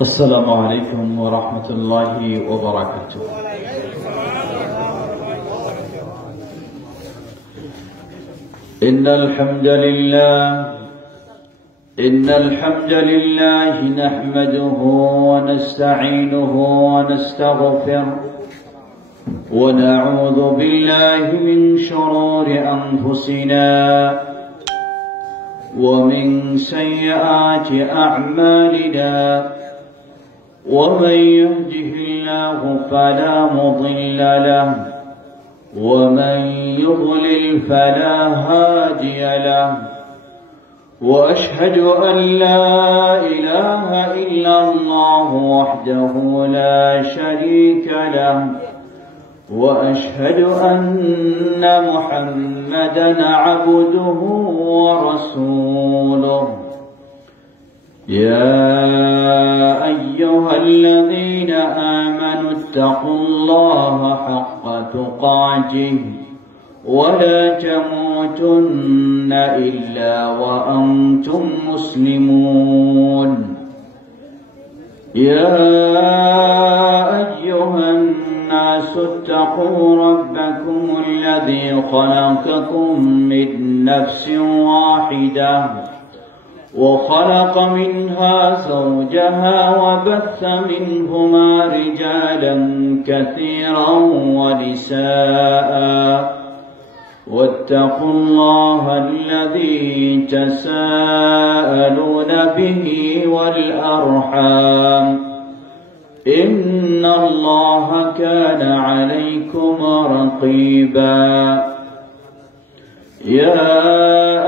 السلام عليكم ورحمة الله وبركاته. إن الحمد لله نحمده ونستعينه ونستغفره ونعوذ بالله من شرور أنفسنا ومن سيئات أعمالنا، ومن يهده الله فلا مضل له ومن يضلل فلا هادي له، وأشهد أن لا إله إلا الله وحده لا شريك له، وأشهد أن محمدا عبده ورسوله. يا أيها الذين آمنوا اتقوا الله حق تقاته ولا تموتن إلا وأنتم مسلمون. يا أيها الناس اتقوا ربكم الذي خلقكم من نفس واحدة وخلق منها زوجها وبث منهما رجالا كثيرا ونساء، واتقوا الله الذي تساءلون به والأرحام، إن الله كان عليكم رقيبا. يا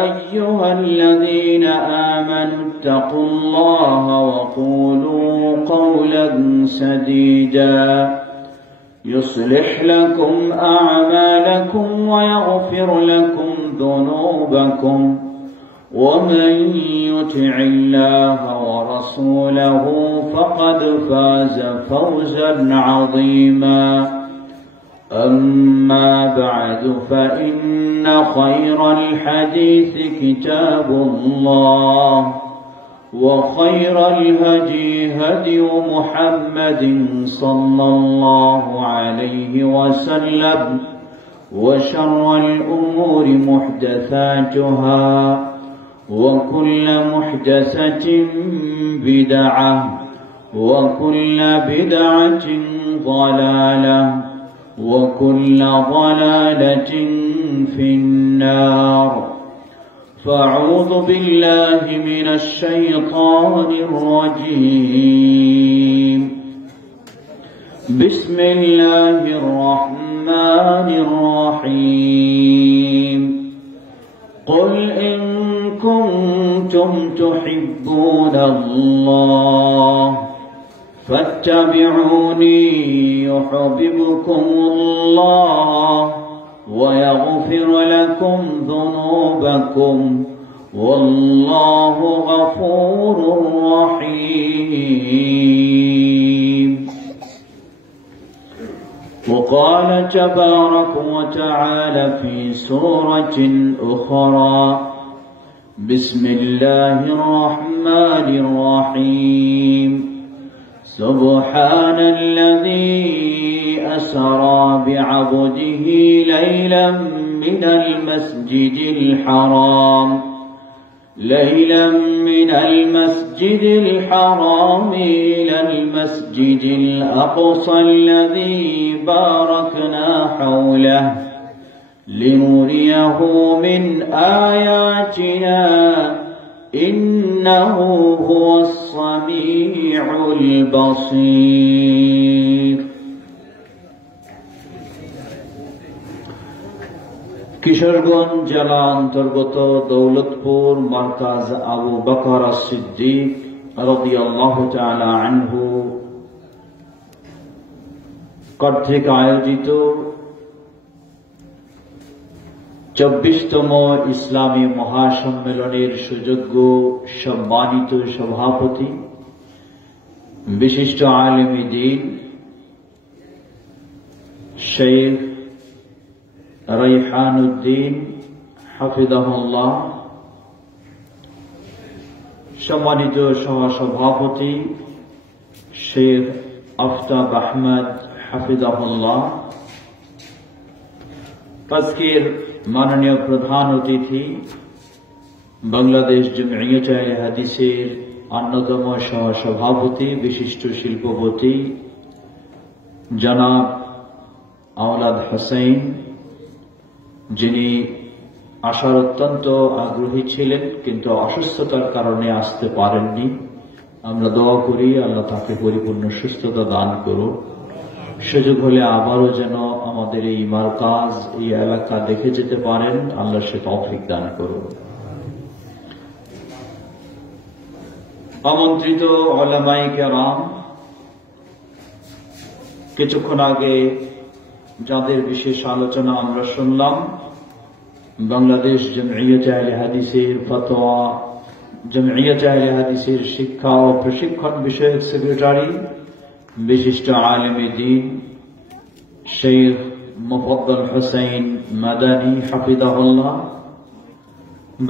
أيها الذين آمنوا اتقوا الله وقولوا قولا سديدا يصلح لكم أعمالكم ويغفر لكم ذنوبكم، ومن يطع الله ورسوله فقد فاز فوزا عظيما. أما بعد، فإن خير الحديث كتاب الله، وخير الهدي هدي محمد صلى الله عليه وسلم، وشر الأمور محدثاتها، وكل محدثة بدعة، وكل بدعة ضلالة، وكل ضلالة في النار. فأعوذ بالله من الشيطان الرجيم. بسم الله الرحمن الرحيم. قل إن كنتم تحبون الله فاتبعوني يحببكم الله ويغفر لكم ذنوبكم، والله غفور رحيم. وقال تبارك وتعالى في سورة أخرى: بسم الله الرحمن الرحيم. سبحان الذي أسرى بعبده ليلا من المسجد الحرام إلى المسجد الأقصى الذي باركنا حوله لنريه من آياتنا إنه هو السميع البصير। কিশোরগঞ্জ জেলা অন্তর্গত দৌলতপুর মারকাজ আবু বকর as-সিদ্দিক রাদিয়াল্লাহু তাআলা আনহু কর্তৃক আয়োজিত 24তম ইসলামী মহাসম্মেলনের সুযোগ্য সম্মানিত সভাপতি বিশিষ্ট আলেমে দ্বীন শেখ রাইহানুদ্দিন হাফিজাহুল্লাহ, সম্মানিত সহসভাপতি শেখ আফতাব আহমদ হাফিজাহুল্লাহ, আজকের মাননীয় প্রধান অতিথি বাংলাদেশ জমিয়ত আহলে হাদিসের অন্যতম সহসভাপতি বিশিষ্ট শিল্পপতি জনাব আওলাদ হোসেন, যিনি আসার অত্যন্ত আগ্রহী ছিলেন কিন্তু অসুস্থতার কারণে আসতে পারেননি। আমরা দোয়া করি আল্লাহ তাকে পরিপূর্ণ সুস্থতা দান করুন। সুযোগ হলে আবারও যেন আমাদের এই মারকাজ, এই এলাকা দেখে যেতে পারেন, আল্লাহ সে তৌফিক দান করুন। আমন্ত্রিত উলামায়ে কেরাম, কিছুক্ষণ আগে যাদের বিশেষ আলোচনা আমরা শুনলাম, বাংলাদেশ জমিয়ত আহলে হাদিসের ফতোয়া, জমিয়ত আহলে হাদিসের শিক্ষা ও প্রশিক্ষণ বিষয়ক সেক্রেটারি বিশিষ্ট আলেমে দ্বীন শেখ মুফাদ্দল হোসেন মাদানী হাফিজাহুল্লাহ,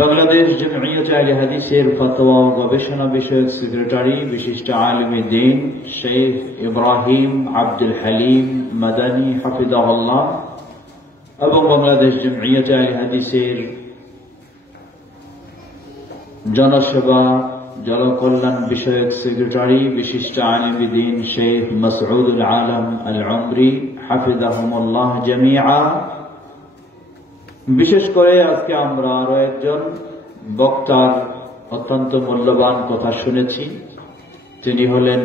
বাংলাদেশ জমিয়ত আহলে হাদিসের ফতোয়া ও গবেষণা বিষয়ক সেক্রেটারি বিশিষ্ট আলেমে দ্বীন শেখ ইব্রাহিম আব্দুল হালিম মাদানী হাফিজাহুল্লাহ এবং বাংলাদেশ জমিয়ত আহলে হাদিসের জনসেবা জনকল্যাণ বিষয়ক সেক্রেটারি বিশিষ্ট আলেমে দ্বীন শেখ মাসউদুল আলম আল উমরি হাফিজাহুমুল্লাহ জামিআ। বিশেষ করে আজকে আমরা আরো একজন বক্তার অত্যন্ত মূল্যবান কথা শুনেছি। তিনি হলেন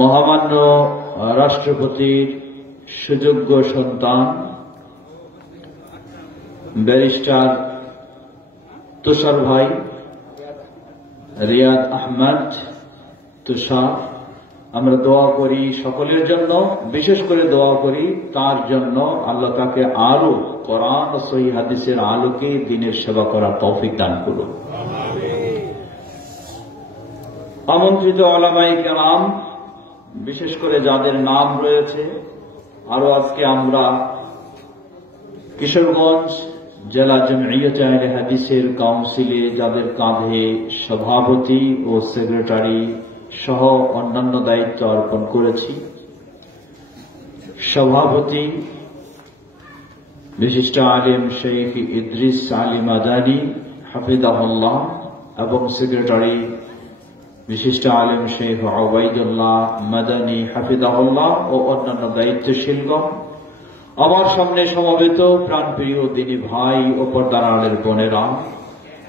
মহামান্য রাষ্ট্রপতির সুযোগ্য সন্তান ব্যারিস্টার তুষার ভাই রিয়াদ আহমদ তুষার। আমরা দোয়া করি সকলের জন্য, বিশেষ করে দোয়া করি তার জন্য আল্লাহ তাকে আরো কোরআন ও সহিহ হাদিসের আলোকে দ্বীনের সেবা করার তৌফিক দান করুন। আমন্ত্রিত উলামায়ে কেরাম, বিশেষ করে যাদের নাম রয়েছে, আরো আজকে আমরা কিশোরগঞ্জ জেলা জমিয়ত আহলে হাদিসের কাউন্সিলে যাদের কাঁধে সভাপতি ও সেক্রেটারি সহ অন্যান্য দায়িত্ব অর্পণ করেছি, সভাপতি বিশিষ্ট আলেম শেখ ইদ্রিস আলী মাদানী হাফিজাহুল্লাহ এবং সেক্রেটারি বিশিষ্ট আলেম শেখ ওবাইদুল্লাহ মাদানী হাফিজাহুল্লাহ ও অন্যান্য দায়িত্বশীলগণ, আমার সামনে সমবেত প্রাণপ্রিয় দ্বীনী ভাই ও পর্দার আড়ালের বোনেরা,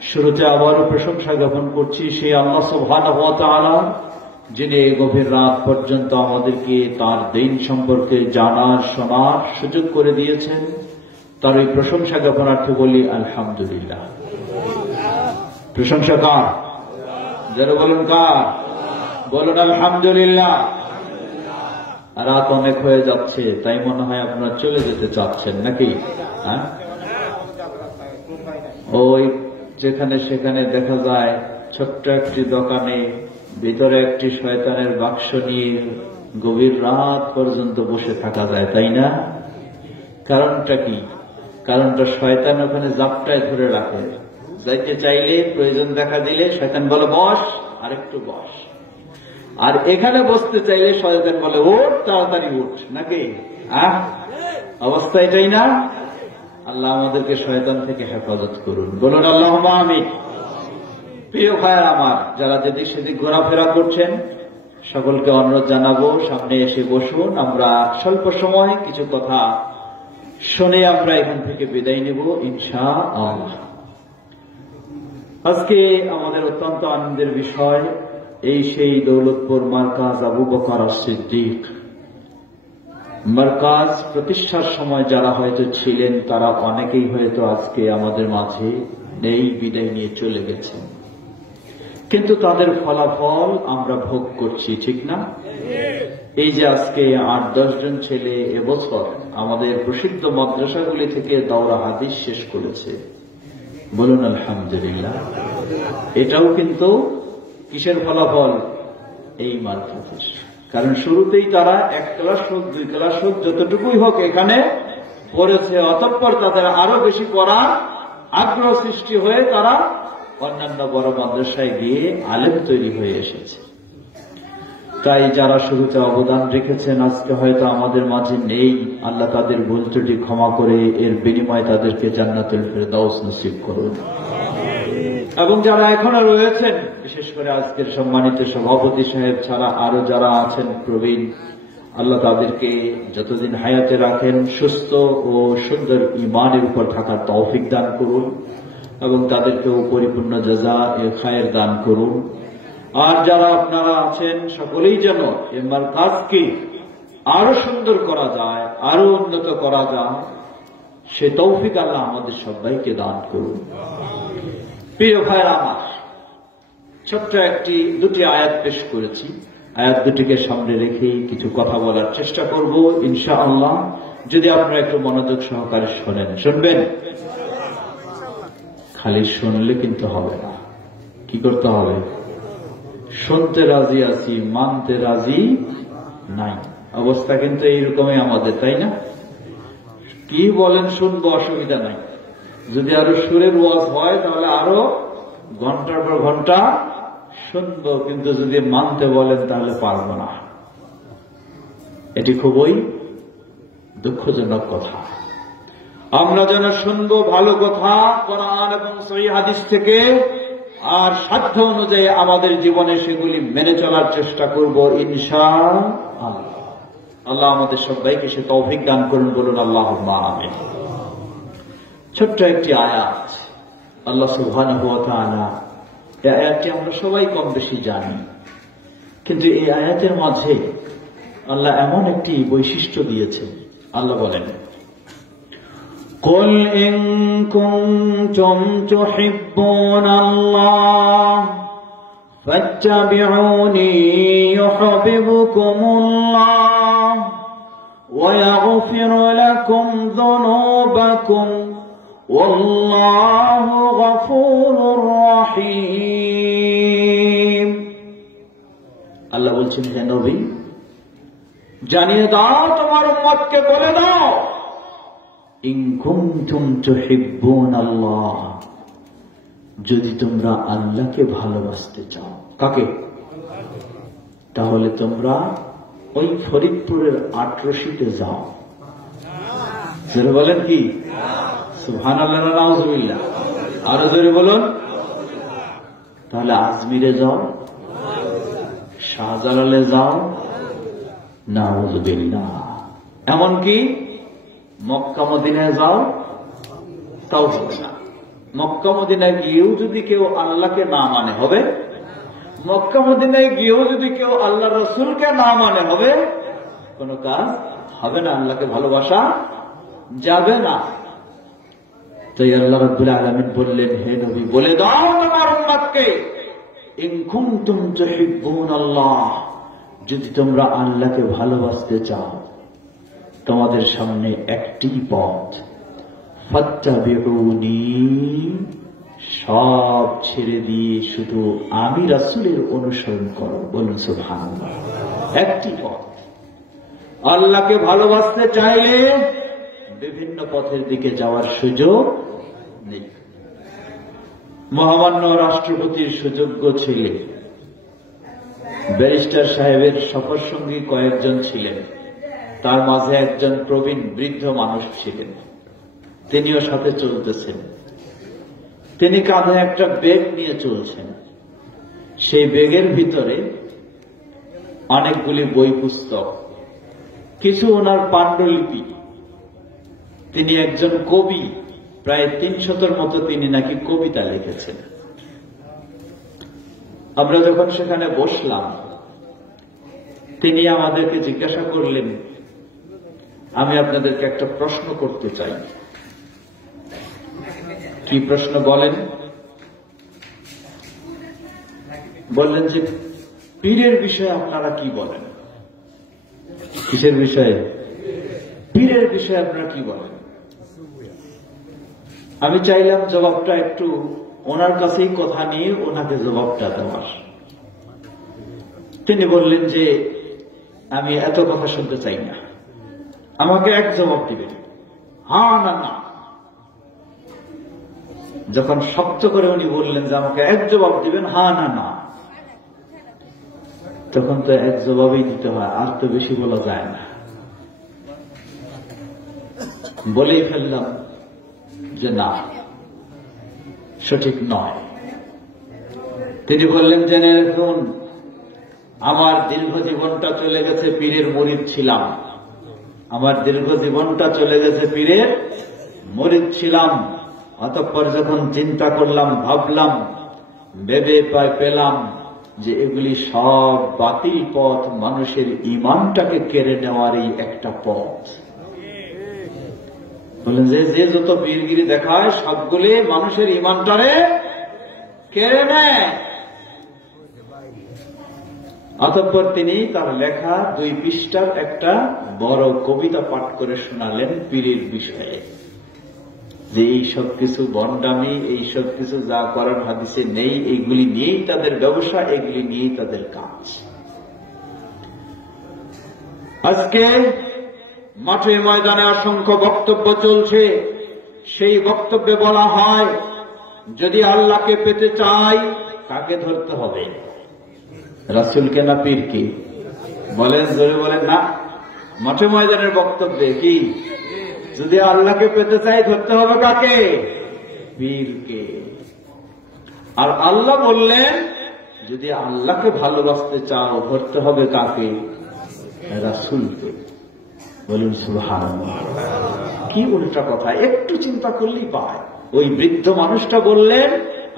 শুরুতে আবারও প্রশংসা জ্ঞাপন করছি সেই আল্লাহ সুবহানাহু ওয়া তাআলা, যিনি এই গভীর রাত পর্যন্ত আমাদেরকে তার দ্বীন সম্পর্কে জানার শোনার সুযোগ করে দিয়েছেন। তার এই প্রশংসা জ্ঞাপনার্থে বলি আলহামদুলিল্লাহ। প্রশংসা কার? যারা বলুন কার? বলুন আলহামদুলিল্লাহ। রাত অনেক হয়ে যাচ্ছে, তাই মনে হয় আপনারা চলে যেতে চাচ্ছেন নাকি? হ্যাঁ, ওই যেখানে সেখানে দেখা যায় ছোট্ট একটি দোকানে ভিতরে একটি শয়তানের বাক্স নিয়ে গভীর রাত পর্যন্ত বসে থাকা যায়, তাই না? কারণটা কি? কারণটা শয়তান ওখানে জাপটায় ধরে রাখে। যাইতে চাইলে, প্রয়োজন দেখা দিলে শয়তান বলে বস, আরেকটু বস। আর এখানে বসতে চাইলে শয়তান বলে ওঠ, তাড়াতাড়ি উঠ, নাকি? অবস্থা এটাই না? আল্লাহ আমাদেরকে শয়তান থেকে হেফাজত করুন, বলুন আল্লাহুম্মা আমিন। প্রিয় ভাইয়ের আমার, যারা যেদিক সেদিক ঘোরাফেরা করছেন, সকলকে অনুরোধ জানাবো সামনে এসে বসুন। আমরা স্বল্প সময় কিছু কথা শুনে আমরা এখান থেকে বিদায় নেব ইনশাআল্লাহ। আজকে আমাদের অত্যন্ত আনন্দের বিষয়, এই সেই দৌলতপুর মারকাজ আবু বকর as-সিদ্দিক মারকাজ প্রতিষ্ঠার সময় যারা হয়তো ছিলেন তারা অনেকেই হয়তো আজকে আমাদের মাঝে নেই, বিদায় নিয়ে চলে গেছেন, কিন্তু তাদের ফলাফল আমরা ভোগ করছি, ঠিক না? এই যে আজকে 8-10 জন ছেলে এবছর আমাদের প্রসিদ্ধ মাদ্রাসাগুলি থেকে দাওরা হাদিস শেষ করেছে, বলুন আলহামদুলিল্লাহ। এটাও কিন্তু কিসের ফলাফল? এই মাদ্রাসার। কারণ শুরুতেই তারা 1 ক্লাস হোক 2 ক্লাস হোক যতটুকুই হোক এখানে পড়েছে, অতঃপর তাদের আরো বেশি পড়ার আগ্রহ সৃষ্টি হয়ে তারা অন্যান্য বড় মাদ্রাসায় গিয়ে আলেম তৈরি হয়ে এসেছে। তাই যারা শুরুতে অবদান রেখেছেন আজকে হয়তো আমাদের মাঝে নেই, আল্লাহ তাদের ভুল ত্রুটি ক্ষমা করে এর বিনিময়ে তাদেরকে জান্নাতুল ফেরদাউস নসিব করুন। এবং যারা এখনো রয়েছেন, বিশেষ করে আজকের সম্মানিত সভাপতি সাহেব ছাড়া আরো যারা আছেন প্রবীণ, আল্লাহ তাদেরকে যতদিন হায়াতে রাখেন সুস্থ ও সুন্দর ঈমানের উপর থাকার তৌফিক দান করুন এবং তাদেরকেও পরিপূর্ণ জাযা এ খায়ের দান করুন। আর যারা আপনারা আছেন সকলেই যেন এবার কাজকে আরো সুন্দর করা যায়, আরো উন্নত করা যায়, সে তৌফিক আল্লাহ আমাদের সবাইকে দান করুন। প্রিয় ভাইরা আমার, ছোট্ট দুটি আয়াত পেশ করেছি। আয়াত দুটিকে সামনে রেখেই কিছু কথা বলার চেষ্টা করব ইনশাআল্লাহ, যদি আপনারা একটু মনোযোগ সহকারে শোনেন। শুনবেন? খালি শুনলে কিন্তু হবে না, কি করতে হবে? শুনতে রাজি আছি, মানতে রাজি নাই। অবস্থা কিন্তু এইরকমই আমাদের, তাই না? কি বলেন শুনবো, অসুবিধা নাই। যদি আরো সুরের ওয়াজ হয় তাহলে আরো ঘন্টার পর ঘন্টা শুনবো, কিন্তু যদি মানতে বলেন তাহলে পারবো না। এটি খুবই দুঃখজনক কথা। আমরা যেন শুনবো ভালো কথা কোরআন এবং সহিহ হাদিস থেকে, আর সাধ্য অনুযায়ী আমাদের জীবনে সেগুলি মেনে চলার চেষ্টা করব ইনশাআল্লাহ। আল্লাহ আমাদের সবাইকে সে তৌফিক দান করুন, বলুন আল্লাহুম্মা আমিন। ছোট্ট একটি আয়াত, আল্লাহ সুবহানাহু ওয়া তাআলা, এই আয়াতটি আমরা সবাই কম বেশি জানি, কিন্তু এই আয়াতের মাঝে আল্লাহ এমন একটি বৈশিষ্ট্য দিয়েছেন। আল্লাহ বলেন, কুল ইন কুনতুম তুহিব্বুনাল্লাহ ফাত্তাবিউনি ইউহিব্বুকুমুল্লাহ ওয়া ইয়াগফির লাকুম যুনুবাকুম ওয়াল্লাহু গফুরুর রহিম। আল্লাহ বলছেন, হে নবী, জানিয়ে দাও, তোমার উম্মতকে বলে দাও, ইন কুনতুম তুহিব্বুনাল্লাহ, যদি তোমরা আল্লাহকে ভালোবাসতে চাও। কাকে? তাহলে তোমরা ওই ফরিদপুরের আটরশিতে যাও। জোরে বলেন কি? সুবহানাল্লাহ না নাউযুবিল্লাহ? আরো জোরে বলুন। তাহলে আজমিরে যাও, শাহজালালে যাও, নাউযুবিল্লাহ। এমনকি মক্কা মদিনায় যাও, তাও হবে না। মক্কা মদিনায় গিয়েও যদি কেউ আল্লাহকে না মানে হবে, মক্কা মদিনায় গিয়েও যদি কেউ আল্লাহ রসুলকে না মানে হবে, কোন কাজ হবে না, আল্লাহকে ভালোবাসা যাবে না। তাই আল্লাহ রাব্বুল আলামিন বললেন, হে নবী, বলে দাও তোমার উম্মতকে, ইন কুনতুম তুহিব্বুনাল্লাহ, যদি তোমরা আল্লাহকে ভালোবাসতে চাও, তোমাদের সামনে একটি পথ, ফাত্তাবিউনি, সব ছেড়ে দিয়ে শুধু আমি রাসূলের অনুসরণ করো। বলুন সুবহানাল্লাহ। একটি পথ। আল্লাহকে ভালোবাসতে চাইলে বিভিন্ন পথের দিকে যাওয়ার সুযোগ নেই। মহামান্য রাষ্ট্রপতির সুযোগ্য ছেলে ব্যারিস্টার সাহেবের সফর সঙ্গী কয়েকজন ছিলেন, তার মাঝে একজন প্রবীণ বৃদ্ধ মানুষ ছিলেন, তিনিও সাথে চলতেছেন। তিনি কাঁধে একটা ব্যাগ নিয়ে চলছেন। সেই ব্যাগের ভিতরে অনেকগুলি বই পুস্তক, কিছু ওনার পাণ্ডুলিপি। তিনি একজন কবি, প্রায় 300 মতো তিনি নাকি কবিতা লিখেছেন। আমরা যখন সেখানে বসলাম, তিনি আমাদেরকে জিজ্ঞাসা করলেন, আমি আপনাদেরকে একটা প্রশ্ন করতে চাই। কি প্রশ্ন বলেন? বললেন যে পীরের বিষয়ে আপনারা কি বলেন? কিসের বিষয়ে? পীরের বিষয়ে আপনারা কি বলেন? আমি চাইলাম জবাবটা একটু ওনার কাছেই কথা নিয়ে ওনাকে জবাবটা দেওয়ার। তিনি বললেন যে আমি এত কথা শুনতে চাই না, আমাকে এক জবাব দিবেন, হ্যাঁ না না। যখন শক্ত করে উনি বললেন যে আমাকে এক জবাব দিবেন, হ্যাঁ না না, তখন তো এক জবাবই দিতে হয়, আর তো বেশি বলা যায় না। বলেই ফেললাম যে না, সঠিক নয়। তিনি বললেন, জেনে রাখুন, আমার দীর্ঘ জীবনটা চলে গেছে পীরের মুরিদ ছিলাম, আমার দীর্ঘ জীবনটা চলে গেছে পীরের মুরিদ ছিলাম। অতঃপর যখন চিন্তা করলাম, ভাবলাম, ভেবে পেলাম যে এগুলি সব বাতিল পথ, মানুষের ঈমানটাকে কেড়ে নেওয়ারই একটা পথ। বলেন যে যত পীরগিরি দেখায় সবগুলি মানুষের ঈমানটারে কেড়ে নেয়। অতঃপর তিনি তার লেখা 2 পৃষ্ঠার একটা বড় কবিতা পাঠ করে শোনালেন পীরের বিষয়ে, যে এই সব কিছু ভণ্ডামি, এই সব কিছু যা করার হাদিসে নেই, এইগুলি নিয়েই তাদের ব্যবসা, এগুলি নিয়েই তাদের কাজ। আজকে মাঠে ময়দানে অসংখ্য বক্তব্য চলছে। সেই বক্তব্যে বলা হয়, যদি আল্লাহকে পেতে চাই কাকে ধরতে হবে? রাসূলকে না পীরকে? বলেন, জোরে বলেন না। মাঠে ময়দানের বক্তব্যে কি? যদি আল্লাহকে পেতে চাই ধরতে হবে কাকে? পীরকে। আর আল্লাহ বললেন, যদি আল্লাহকে ভালোবাসতে চাও ধরতে হবে কাকে? রাসূলকে। বলুন সুবহানাল্লাহ। কি উল্টা কথা, একটু চিন্তা করলেই পায়। ওই বৃদ্ধ মানুষটা বললেন,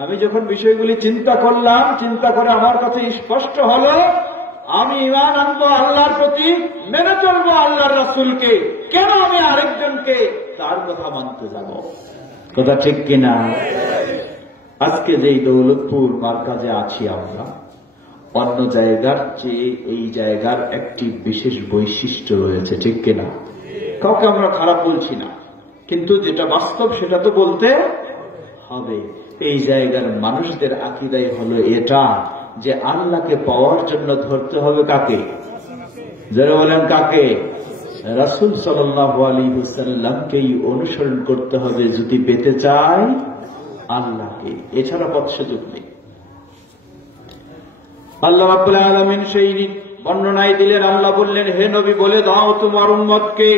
আমি যখন বিষয়গুলি চিন্তা করলাম, চিন্তা করে আমার কাছে স্পষ্ট হলো, আমি ঈমান আনবো আল্লাহর প্রতি, মেনে চলবো আল্লাহর রাসূলকে, কেন আমি আরেকজনকে তার কথা মানতে যাব? কথা ঠিক কিনা? আজকে যেই দৌলতপুর মার্কাজে আছি আমরা, অন্য জায়গার চেয়ে এই জায়গার একটি বিশেষ বৈশিষ্ট্য রয়েছে, ঠিক কিনা? কাউকে আমরা খারাপ বলছি না, কিন্তু যেটা বাস্তব সেটা তো বলতে হবে। এই জায়গার মানুষদের আকীদাই হলো এটা, যে আল্লাহকে পাওয়ার জন্য ধরতে হবে কাকে? যারা বলেন কাকে? রাসূল সাল্লাল্লাহু আলাইহি ওয়াসাল্লামকেই অনুসরণ করতে হবে যদি পেতে চাই আল্লাহকে, এছাড়া পথ সুযোগ নেই। আল্লাহ রাব্বুল আলামিন সেই বর্ণনায় দিলেন, আল্লাহ বললেন, হে নবী বলে দাও তোমার উম্মতকে,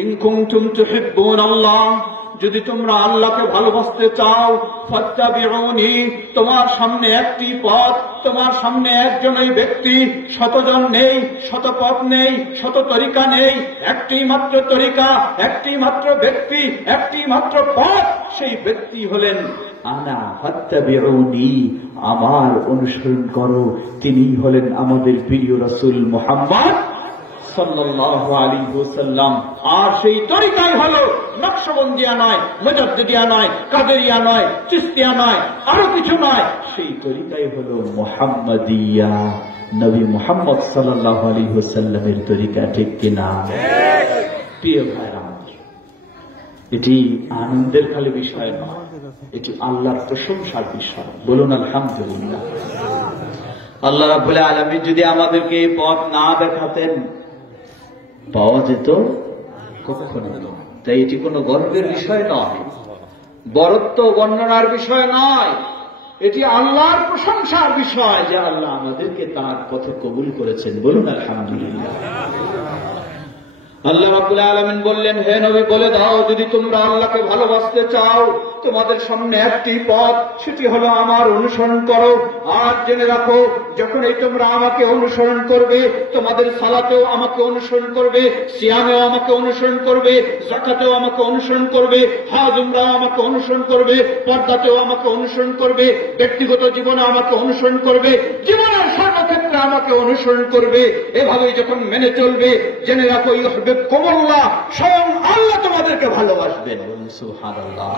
ইন কুনতুম তুহিব্বুনাল্লাহ, যদি তোমরা আল্লাহকে ভালোবাসতে চাও, ফাত্তাবিউনি, তোমার সামনে একটি পথ, তোমার সামনে একজনই ব্যক্তি, শতজন নেই, শত পথ নেই, শত তরিকা নেই, একটি মাত্র তরিকা, একটি মাত্র ব্যক্তি, একটি মাত্র পথ। সেই ব্যক্তি হলেন আনা, ফাত্তাবিউনি, আমার অনুসরণ করো। তিনি হলেন আমাদের প্রিয় রাসূল মুহাম্মদ সাল্লাল্লাহু আলাইহি ওয়াসাল্লাম। আর সেই তরিকাই হলো নকশবন্দিয়া নয়, মুজাদ্দিদিয়া নয়, কাদেরিয়া নয়, চিশতিয়া নয়, আরো কিছু নয়, সেই তরিকাই হলো মুহাম্মাদিয়া, নবী মুহাম্মদ সাল্লাল্লাহু আলাইহি ওয়াসাল্লামের তরিকা, ঠিক কিনা? প্রিয় ভাইরা, এটি আনন্দের খালি বিষয় নয়, এটি আল্লাহর প্রশংসার বিষয়। বলুন আলহামদুলিল্লাহ। আল্লাহ রাব্বুল আলামিন যদি আমাদেরকে এই পথ না দেখাতেন, পাওয়া যেত কখনো। তাই এটি কোনো গর্বের বিষয় নয়, বরত্ব বর্ণনার বিষয় নয়, এটি আল্লাহর প্রশংসার বিষয় যে আল্লাহ আমাদেরকে তার পথে কবুল করেছেন। বলুন আলহামদুলিল্লাহ। আল্লাহ রাব্বুল আলামিন বললেন, হে নবী বলে দাও, যদি তোমরা আল্লাহকে ভালোবাসতে চাও, তোমাদের সামনে একটি পথ, সেটি হলো আমার অনুসরণ করো। আর জেনে রাখো, যখনই তোমরা আমাকে অনুসরণ করবে, তোমাদের সালাতেও আমাকে অনুসরণ করবে, সিয়ামেও আমাকে অনুসরণ করবে, যাকাতেও আমাকে অনুসরণ করবে, হজ উমরাও আমাকে অনুসরণ করবে, পর্দাতেও আমাকে অনুসরণ করবে, ব্যক্তিগত জীবনে আমাকে অনুসরণ করবে, জীবনের সর্বক্ষেত্রে আমাকে অনুসরণ করবে। এভাবেই যখন মেনে চলবে, জেনে রাখো, ইউহিব্বুকুমুল্লাহ, স্বয়ং আল্লাহ তোমাদেরকে ভালোবাসবেন। সুবহানাল্লাহ।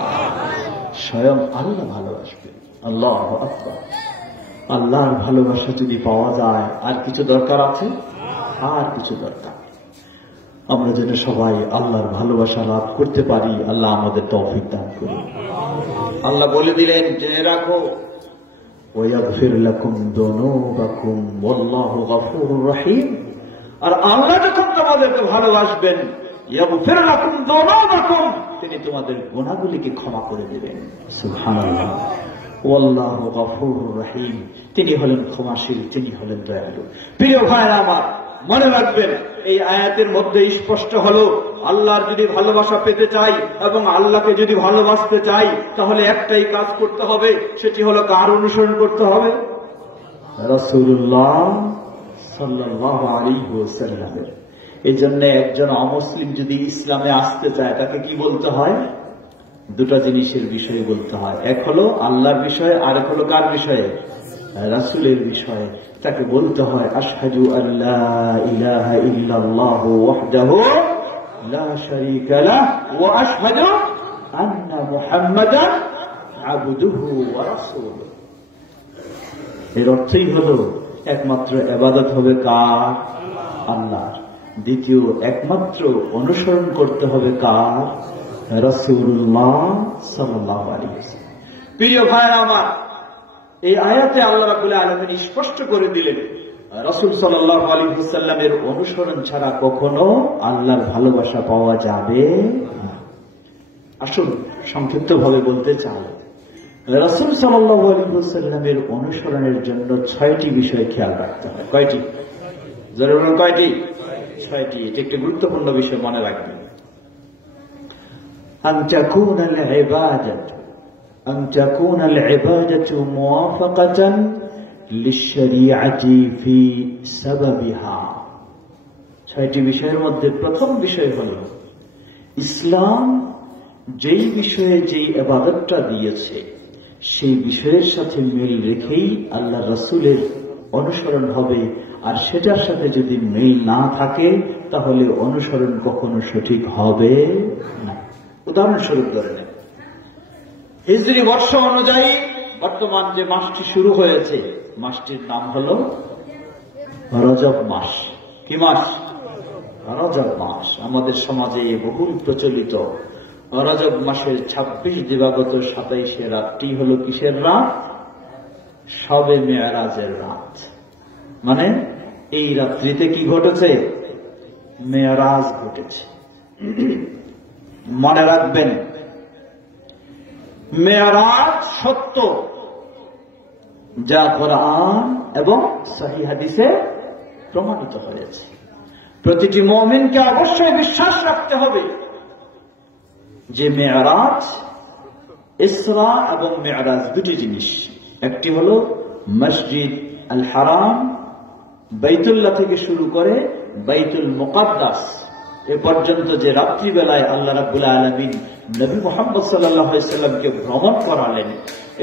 স্বয়ং আল্লাহ ভালোবাসবেন। আল্লাহু আকবার। আল্লাহর ভালোবাসা যদি পাওয়া যায়, আর কিছু দরকার আছে? আর কিছু দরকার। আমরা যেন সবাই আল্লাহর ভালোবাসা লাভ করতে পারি, আল্লাহ আমাদের তৌফিক দান করুন। আল্লাহ বলে দিলেন, জেনে রাখো, ওয়াগফির লাকুম যুনুবাকুম ওয়াল্লাহু গফুরুর রহিম। আর আল্লাহ যখন তোমাদেরকে ভালোবাসবেন, ইয়াগফির লাকুম যুনুবাকুম, তিনি তোমাদের গুনাহগুলিকে ক্ষমা করে দেবেন। সুবহানাল্লাহ। ওয়াল্লাহু গফুরুর রহিম, তিনি হলেন ক্ষমাশীল, তিনি হলেন দয়ালু। প্রিয় ভাইরা আমার, মনে রাখবেন এই আয়াতের মধ্যে স্পষ্ট হলো আল্লাহর যদি ভালোবাসা পেতে চাই এবং আল্লাহকে যদি ভালোবাসতে চাই তাহলে একটাই কাজ করতে হবে, সেটি হলো কার অনুসরণ করতে হবে? রাসূলুল্লাহ সাল্লাল্লাহু আলাইহি ওয়াসাল্লামের। এই জন্য একজন অমুসলিম যদি ইসলামে আসতে চায় তাকে কি বলতে হয়? দুটা জিনিসের বিষয়ে বলতে হয়। এক হলো আল্লাহর বিষয়ে, আর এক হলো কার বিষয়ে? রাসূলের বিষয়ে। তাকে বলতে হয় আশহাদু আল্লা ইলাহা ইল্লাল্লাহু ওয়াহদাহু লা শারীকা লাহু ওয়া আশহাদু আন্না মুহাম্মাদান আবদুহু ওয়া রাসূলুহু। এর অর্থই হলো একমাত্র ইবাদত হবে কার? আল্লাহর। দ্বিতীয়, একমাত্র অনুসরণ করতে হবে কার? রাসূলুল্লাহ সাল্লাল্লাহু আলাইহি ওয়াসাল্লাম। প্রিয় ভাইরা আমার, এই আয়াতে আল্লাহ রাব্বুল আলামিন স্পষ্ট করে দিলেন রাসূল সাল্লাল্লাহু আলাইহি ওয়াসাল্লামের অনুসরণ ছাড়া কখনো আল্লাহর ভালোবাসা পাওয়া যাবে না। আসুন সংক্ষিপ্তভাবে বলতে চাই, রাসূল সাল্লাল্লাহু আলাইহি ওয়াসাল্লামের অনুসরণের জন্য 6টি বিষয় খেয়াল রাখতে হয়। কয়টি? জোরে বলুন, কয়টি? 6টি। এটা একটি গুরুত্বপূর্ণ বিষয়, মনে রাখবেন। أن تكون العبادة موافقة للشريعة في سببها। 6টি বিষয়ের মধ্যে প্রথম বিষয় হল ইসলাম যেই বিষয়ে যেই ইবাদতটা দিয়েছে সেই বিষয়ের সাথে মিল রেখেই আল্লাহ রাসূলের অনুসরণ হবে, আর সেটার সাথে যদি মিল না থাকে তাহলে অনুসরণ কখনো সঠিক হবে না। উদাহরণস্বরূপ ধরে নেন, হিজরি বর্ষ অনুযায়ী বর্তমান যে মাসটি শুরু হয়েছে, মাসটির নাম হল রজব মাস। কি মাস? রজব মাস। আমাদের সমাজে বহুল প্রচলিত রজব মাসের 26 দিবাগত 27 রাতটি হল কিসের রাত? শবে মেরাজের রাত। মানে এই রাত্রিতে কি ঘটেছে? মেরাজ ঘটেছে। মনে রাখবেন, মেরাজ সত্য, যা কোরআন এবং সহিহ হাদিসে প্রমাণিত হয়েছে। প্রতিটি মুমিনকে অবশ্যই বিশ্বাস রাখতে হবে যে মেরাজ, ইসরা এবং মেরাজ দুটি জিনিস। একটি হলো মসজিদ আল হারাম, বাইতুল্লাহ থেকে শুরু করে বাইতুল মুকাদ্দাস এ পর্যন্ত যে রাত্রিবেলায় আল্লাহ রাব্বুল আলামিন নবী মুহাম্মদ সাল্লাল্লাহু আলাইহি সাল্লামকে ভ্রমণ করালেন,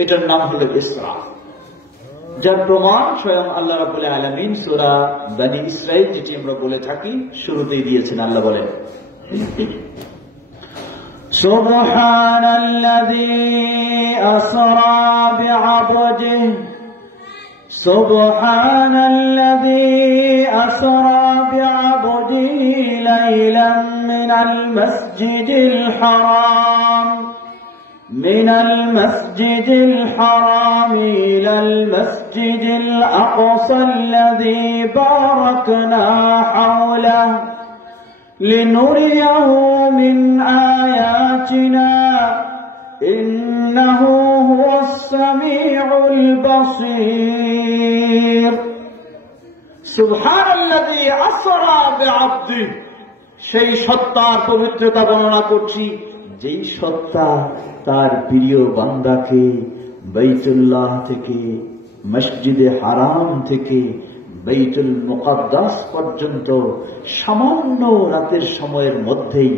এটার নাম হলো ইসরা, যার প্রমাণ স্বয়ং আল্লাহ রাব্বুল আলামিন সূরা বনী ইসরাঈল, যেটি আমরা বলে থাকি, শুরুতেই দিয়েছেন। আল্লাহ বলেন, সুবহানাল্লাযী আসরা বিআবদিহি সুবহানাল্লাযী আসরা বিআবদিহি লাইলান মিনাল মাসজিদিল হারাম ইলাল মাসজিদিল আকসা আল্লাযী বারাকনা হাওলাহু লিনুরিয়াহু মিন আয়াতিনা ইন্নাহু হুয়াস সামিউল বাসীর। সুবহানাল্লাযী আসরা বিআবদিহি, সেই সত্তার পবিত্রতা বর্ণনা করছি যেই সত্তা তার প্রিয় বান্দাকে বাইতুল্লাহ থেকে, মসজিদে হারাম থেকে বাইতুল মুকাদ্দাস পর্যন্ত সামান্য রাতের সময়ের মধ্যেই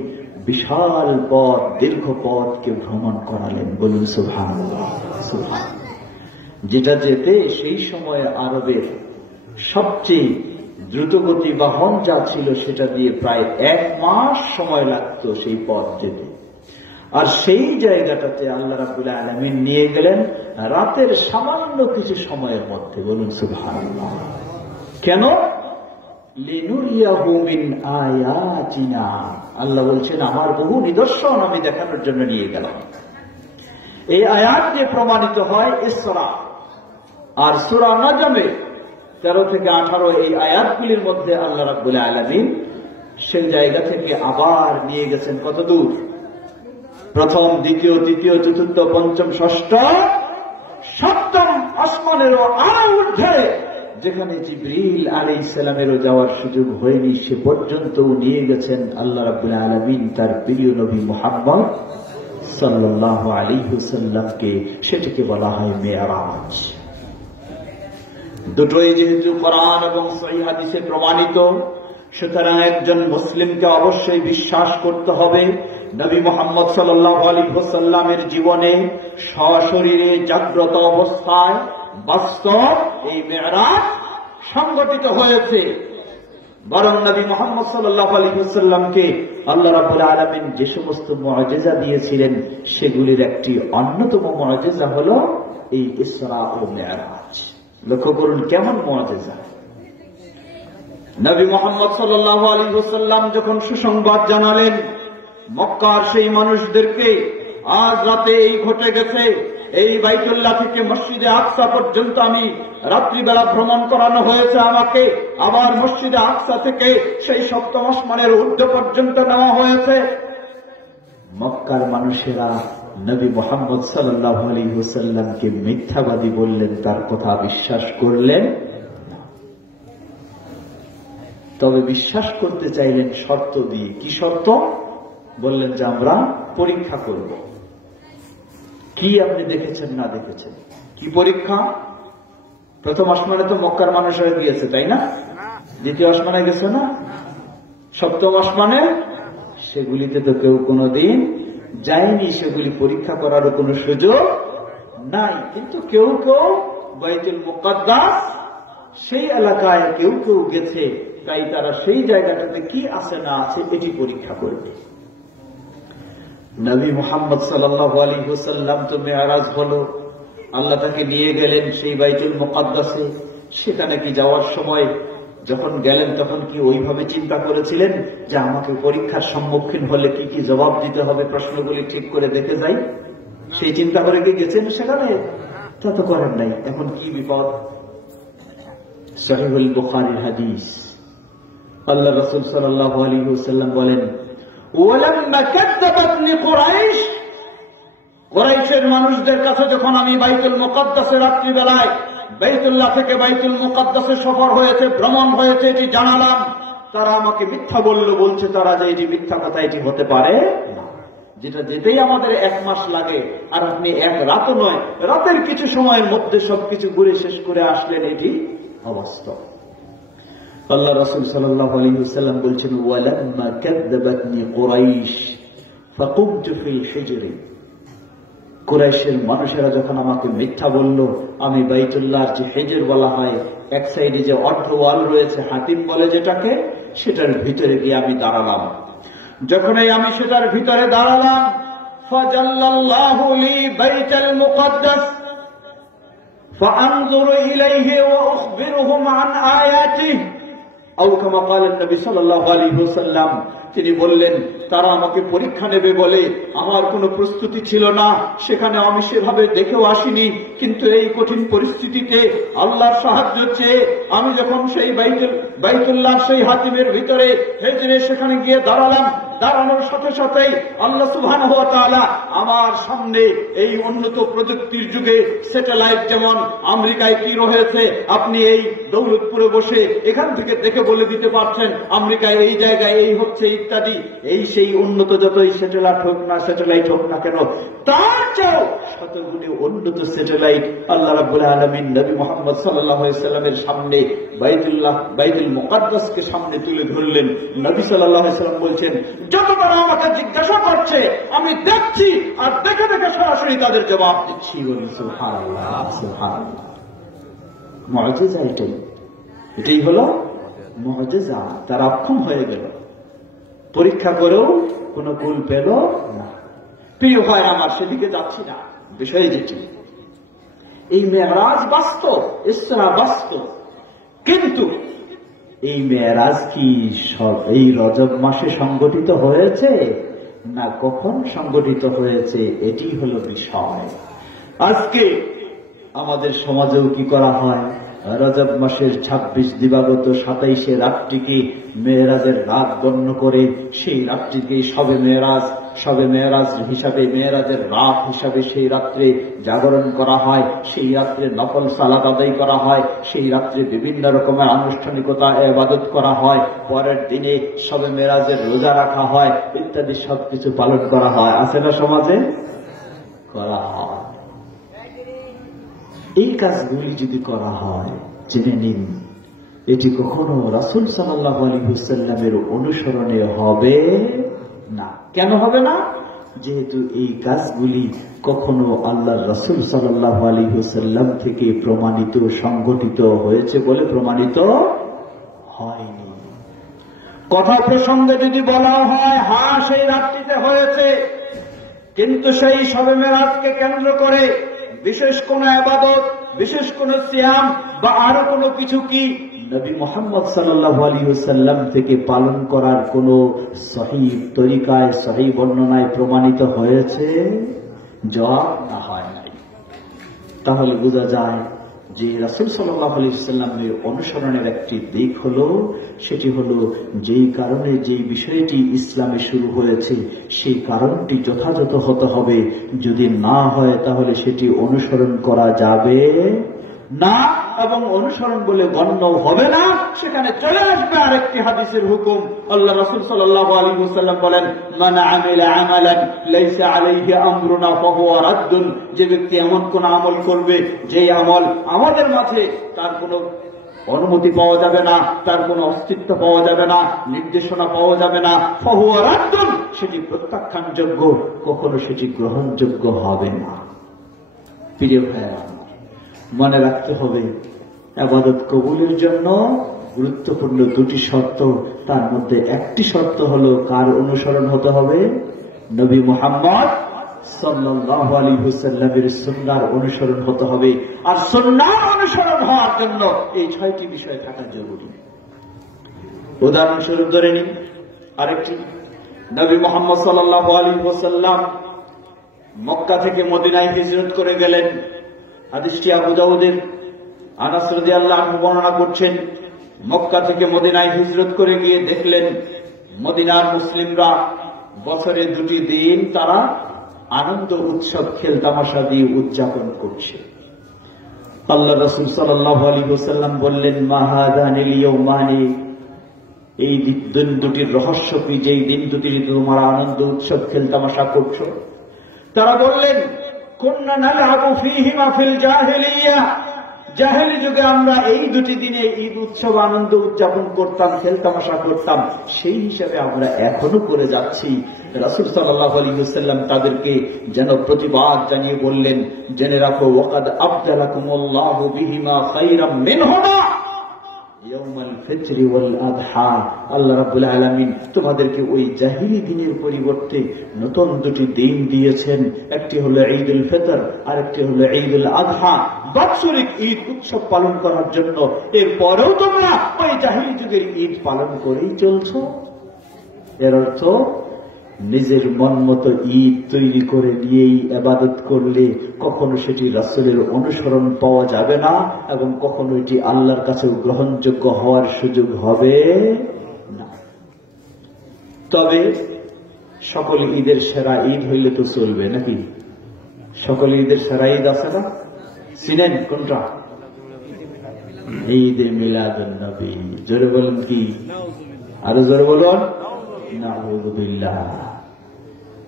বিশাল পথ, দীর্ঘ পথকে ভ্রমণ করালেন। বলুন সুবহানাল্লাহ। সুবহানাল্লাহ। যেটা যেতে সেই সময়ে আরবের সবচেয়ে দ্রুতগতি বাহন যা ছিল সেটা দিয়ে প্রায় 1 মাস সময় লাগত সেই পথ যেতে। আর সেই জায়গাটাতে আল্লাহ রাব্বুল আলামিন নিয়ে গেলেন রাতের সামান্য কিছু সময়ের মধ্যে। বলুন সুবহানাল্লাহ। কেন? লিনুরিয়াহু মিন আয়াতিনা, আল্লাহ বলছেন আমার বহু নিদর্শন আমি দেখানোর জন্য নিয়ে গেলাম। এই আয়াত যে প্রমাণিত হয় ইসরা আর সূরা নাজমে 13 থেকে 18 এই আয়াতগুলির মধ্যে আল্লাহ রাব্বুল আলামিন সেই জায়গা থেকে আবার নিয়ে গেছেন কত দূর? প্রথম, দ্বিতীয়, তৃতীয়, চতুর্থ, পঞ্চম, ষষ্ঠ, সপ্তম আসমানেরও আরো ঊর্ধ্বে যেখানে জিবরিল আলাইহিস সালামেরও যাওয়ার সুযোগ হয়নি, সে পর্যন্ত নিয়ে গেছেন আল্লাহ রাব্বুল আলামিন তার প্রিয় নবী মুহাম্মদ সাল্লাল্লাহু আলাইহি ওয়াসাল্লামকে। সেটাকে বলা হয় মেরাজ। দুটোই যেহেতু কোরআন এবং সহিহ হাদিসে প্রমাণিত, সুতরাং একজন মুসলিমকে অবশ্যই বিশ্বাস করতে হবে নবী মুহাম্মদ সাল্লাল্লাহু আলাইহি ওয়াসাল্লামের জীবনে সশরীরে জাগ্রত অবস্থায় বাস্তব এই মেরাজ সংঘটিত হয়েছে। বরং নবী মুহাম্মদ সাল্লাল্লাহু আলাইহি ওয়াসাল্লামকে আল্লাহ রাব্বুল আলামিন যে সমস্ত মুআজিজা দিয়েছিলেন সেগুলির একটি অন্যতম মুআজিজা হল এই ইসরা ও মেরাজ। লক্ষ্য করুন কেমন মুআজিজা। নবী মুহাম্মদ সাল্লাল্লাহু আলাইহি ওয়াসাল্লাম যখন সুসংবাদ জানালেন মক্কার সেই মানুষদেরকে, আজ রাতে এই ঘটে গেছে, এই বাইতুল্লাহ থেকে মসজিদে আকসা পর্যন্ত আমি রাত্রিবেলা ভ্রমণ করানো হয়েছে আমাকে, আবার মসজিদে আকসা থেকে সেই সপ্তম আসমানের ঊর্ধ্ব পর্যন্ত নেওয়া হয়েছে। মক্কার মানুষেরা নবী মুহাম্মদ সাল্লাল্লাহু আলাইহি ওয়াসাল্লামকে মিথ্যাবাদী বললেন, তার কথা বিশ্বাস করলেন না। তবে বিশ্বাস করতে চাইলেন শর্ত দিয়ে। কি শর্ত? বললেন যে আমরা পরীক্ষা করব। কি আপনি দেখেছেন না দেখেছেন? কি পরীক্ষা? প্রথম আসমানে তো মক্কার মানুষেরা গিয়েছে, তাই না? দ্বিতীয় আসমানে গেছে না? সপ্তম আসমানে? সেগুলিতে তো কেউ কোনোদিন যায়নি, সেগুলি পরীক্ষা করারও কোনো সুযোগ নাই। কিন্তু কেউ কেউ বাইতুল মুকাদ্দাস সেই এলাকায় কেউ কেউ গেছে, তাই তারা সেই জায়গাটাতে কি আছে না আছে এটি পরীক্ষা করবে। নবী মুহাম্মদ সাল্লাল্লাহু আলাইহি ওয়াসাল্লাম তো মেরাজ হলো, আল্লাহ তাকে নিয়ে গেলেন সেই বাইতুল মুকাদ্দাসে। সেখানে কি যাওয়ার সময় যখন গেলেন তখন কি ওইভাবে চিন্তা করেছিলেন যে আমাকে পরীক্ষার সম্মুখীন হলে কি কি জবাব দিতে হবে, প্রশ্নগুলি ঠিক করে দেখে যাই, সেই চিন্তা করে কি গেছেন সেখানে? তা তো করেন নাই। এখন কি বিপদ? সহিহুল বুখারীর হাদিস, আল্লাহ রাসূল সাল্লাল্লাহু আলাইহি ওয়াসাল্লাম বলেন, ওয়ালাম্মা কাযাবাতনি কুরাইশ, কুরাইশের মানুষদের কাছে যখন আমি বাইতুল মুকাদ্দাসে রাত্রিবেলায় বাইতুল্লাহ থেকে বাইতুল মুকাদ্দাসে সফর হয়েছে, ভ্রমণ হয়েছে, এটি জানালাম, তারা আমাকে মিথ্যা বলছে তারা যে এটি মিথ্যা কথা, এটি হতে পারে না। যেটা যেতেই আমাদের 1 মাস লাগে, আর আপনি 1 রাতও নয়, রাতের কিছু সময়ের মধ্যে সবকিছু ঘুরে শেষ করে আসলেন, এটি অবাস্তব। আল্লাহ রাসূল সাল্লাল্লাহু আলাইহি ওয়াসাল্লাম বলছেন, ওয়ালাম্মা কাযাবাতনি কুরাইশ ফাকুমতু ফিল হিজরি, কুরাইশের মানুষেরা যখন আমাকে মিথ্যা বলল, আমি বাইতুল্লাহর যে হিজর বলা হয়, এক সাইডে যে অর্ধ ওয়াল রয়েছে, হাতিম বলে যেটাকে, সেটার ভিতরে গিয়ে আমি দাঁড়ালাম। যখনই আমি সেটার ভিতরে দাঁড়ালাম, ফাজাল্লাল্লাহু লি বাইতুল মুকাদ্দাস ফাআনজুরু ইলাইহি ওয়া উখবিরুহুম আন আয়াতিহি, আও কামা ক্বালা নবী সাল্লাল্লাহু আলাইহি ওয়াসাল্লাম। তিনি বললেন, তারা আমাকে পরীক্ষা নেবে বলে আমার কোনো প্রস্তুতি ছিল না, সেখানে আমি সেভাবে দেখেও আসিনি। কিন্তু এই কঠিন পরিস্থিতিতে আল্লাহর সাহায্য চেয়ে আমি যখন সেই বাইতুল্লাহর সেই হাতিমের ভিতরে হেজরে সেখানে গিয়ে দাঁড়ালাম, দাঁড়ানোর সাথে সাথেই আল্লাহ সুবহানাহু ওয়া তাআলা আমার সামনে এই উন্নত প্রযুক্তির যুগে স্যাটেলাইট যেমন আমেরিকায় কি রয়েছে, আপনি এই দৌলতপুরে বসে এখান থেকে দেখে বলে দিতে পারছেন আমেরিকায় এই জায়গায় এই হচ্ছে ইত্যাদি। এই সেই উন্নত যতই স্যাটেলাইট হোক না কেন, তার চেয়েও 100 গুণে উন্নত স্যাটেলাইট আল্লাহ রাব্বুল আলামিন নবী মুহাম্মদ সাল্লাল্লাহু আলাইহি ওয়াসাল্লামের সামনে বাইতুল মুকাদ্দাসকে সামনে তুলে ধরলেন। নবী সাল্লাল্লাহু আলাইহি ওয়াসাল্লাম বলছেন, যতবার আমাকে জিজ্ঞাসা করছে আমি দেখছি, আর দেখে দেখে সরাসরি তাদের জবাব দিচ্ছি। সুবহানাল্লাহ, সুবহানাল্লাহ। মুআজিজা এটাই হলো মুআজিজা। তারা অক্ষম হয়ে গেল, পরীক্ষা করেও কোনো কুল পেল না। প্রিয় ভাই আমার, সেদিকে যাচ্ছি না, বিষয় যেটি এই মেরাজ বাস্তব, ইসরা বাস্তব, কিন্তু এই মেরাজ কি সব এই রজব মাসে সংগঠিত হয়েছে না কখন সংগঠিত হয়েছে, এটি হলো বিষয়। আজকে আমাদের সমাজেও কি করা হয়, রজব মাসের 26 দিবাগত 27 রাতটিকে মেরাজের রাত গণ্য করে সেই রাতটিকে শবে মেরাজ শবে মেরাজ হিসাবে, মেরাজের রাত হিসাবে সেই রাত্রে জাগরণ করা হয়, সেই রাত্রে নফল সালাত আদায় করা হয়, সেই রাত্রে বিভিন্ন রকমের আনুষ্ঠানিকতা ইবাদত করা হয়, পরের দিনে শবে মেরাজের রোজা রাখা হয়, ইত্যাদি সবকিছু পালন করা হয়। আছে না সমাজে? করা হয়। এই কাজগুলি যদি করা হয়, জেনে নিন এটি কখনো রাসূল সাল্লাল্লাহু আলাইহি ওয়াসাল্লামের অনুসরণে হবে না। কেন হবে না? যেহেতু এই কাজগুলি কখনো আল্লাহর রাসূল সাল্লাল্লাহু আলাইহি ওয়াসাল্লাম থেকে প্রমাণিত, সংগঠিত হয়েছে বলে প্রমাণিত হয়নি। কথা প্রসঙ্গে যদি বলা হয়, হ্যাঁ সেই রাত্রিতে হয়েছে, কিন্তু সেই শবে মেরাজকে কেন্দ্র করে বিশেষ কোন ইবাদত, বিশেষ কোন সিয়াম বা আরো কোনো কিছু কি নবী মুহাম্মদ সাল্লাল্লাহু আলাইহি ওয়াসাল্লাম থেকে পালন করার কোন সহিহ তরিকায়, সহিহ বর্ণনায় প্রমাণিত হয়েছে? জবাব না, হয় নাই। তাহলে বোঝা যায় যে রাসূল সাল্লাল্লাহু আলাইহি ওয়াসাল্লামের অনুসরণের একটি দিক হলো, সেটি হলো যেই কারণে যেই বিষয়টি ইসলামে শুরু হয়েছে সেই কারণটি যথাযথ হতে হবে। যদি না হয় তাহলে সেটি অনুসরণ করা যাবে না এবং অনুসরণ বলে গণ্য হবে না। সেখানে চলে আসবে আরেকটি হাদিসের হুকুম। আল্লাহ রাসূল সাল্লাল্লাহু আলাইহি ওয়াসাল্লাম বলেন, মান আমিলা আমালান লাইসা আলাইহি আমরুনা ফাহুয়া রাদ্দুন। যে ব্যক্তি এমন কোন আমল করবে যেই আমল আমাদের মাঝে তার কোন অনুমতি পাওয়া যাবে না, তার কোন অস্তিত্ব পাওয়া যাবে না, নির্দেশনা পাওয়া যাবে না, ফাহুয়া রাদ্দুন, সেটি প্রত্যাখ্যানযোগ্য, কখনো সেটি গ্রহণযোগ্য হবে না। প্রিয় ভাইরা, মনে রাখতে হবে ইবাদত কবুলের জন্য গুরুত্বপূর্ণ দুটি শর্ত। তার মধ্যে একটি শর্ত হলো কার অনুসরণ হতে হবে? নবী মুহাম্মদ সাল্লাল্লাহু আলাইহি ওয়াসাল্লামের সুন্নাহর অনুসরণ হতে হবে। আর সুন্নাহর অনুসরণ হওয়ার জন্য এই 6টি বিষয় থাকা জরুরি। উদাহরণস্বরূপ ধরে নিন আরেকটি, নবী মুহাম্মদ সাল্লাল্লাহু আলাইহি ওয়াসাল্লাম মক্কা থেকে মদিনায় হিজরত করে গেলেন। হাদিসটি আবু দাউদের। আনাস রাদিয়াল্লাহু আনহু বর্ণনা করছেন, মক্কা থেকে মদিনায় হিজরত করে গিয়ে দেখলেন মদিনার মুসলিমরা বছরে 2টি দিন তারা আনন্দ উৎসব খেল তামাশা দিয়ে উদযাপন করছে। আল্লাহ রাসূল সাল্লাল্লাহু আলাইহি ওয়াসাল্লাম বললেন, মা হাদানিল ইয়াওমানি, এই দিন দুটির রহস্য কি, যেই দিন দুটিতে তোমরা আনন্দ উৎসব খেল তামাশা করছো? তারা বললেন, কুননা নালআবু ফীহিমা ফিল জাহিলিয়া, জাহেলি যুগে আমরা এই 2টি দিনে ঈদ উৎসব আনন্দ উদযাপন করতাম, খেল তামাশা করতাম, সেই হিসাবে আমরা এখনো করে যাচ্ছি। রাসূল সাল্লাল্লাহু আলাইহি ওয়াসাল্লাম তাদেরকে যেন প্রতিবাদ জানিয়ে বললেন, জেনে রাখো, ওয়াকাদ আবদালাকুমুল্লাহু বিহিমা খায়রাম মিনহুমা ইয়াউমাল ফিতর ওয়াল আযহা। আল্লাহ রাব্বুল আলামিন তোমাদেরকে ওই জাহিলি দিনের পরিবর্তে নতুন 2টি দিন দিয়েছেন। একটি হলো ঈদুল ফিতর আর একটি হলো ঈদুল আযহা, বাৎসরিক ঈদ উৎসব পালন করার জন্য। এরপরেও তোমরা ওই জাহিলি যুগের ঈদ পালন করেই চলছো। এর অর্থ নিজের মন মতো ঈদ তৈরি করে নিয়েই ইবাদত করলে কখনো সেটি রাসূলের অনুসরণ পাওয়া যাবে না এবং কখনো এটি আল্লাহর কাছেও গ্রহণযোগ্য হওয়ার সুযোগ হবে না। তবে সকল ঈদের সেরা ঈদ হইলে তো চলবে নাকি? সকল ঈদের সেরা ঈদ আছে না? চিনেন কোনটা? ঈদে মিলাদুন নবী। জোরে বলুন কি? আরো জোরে বলুন। নাউযুবিল্লাহ।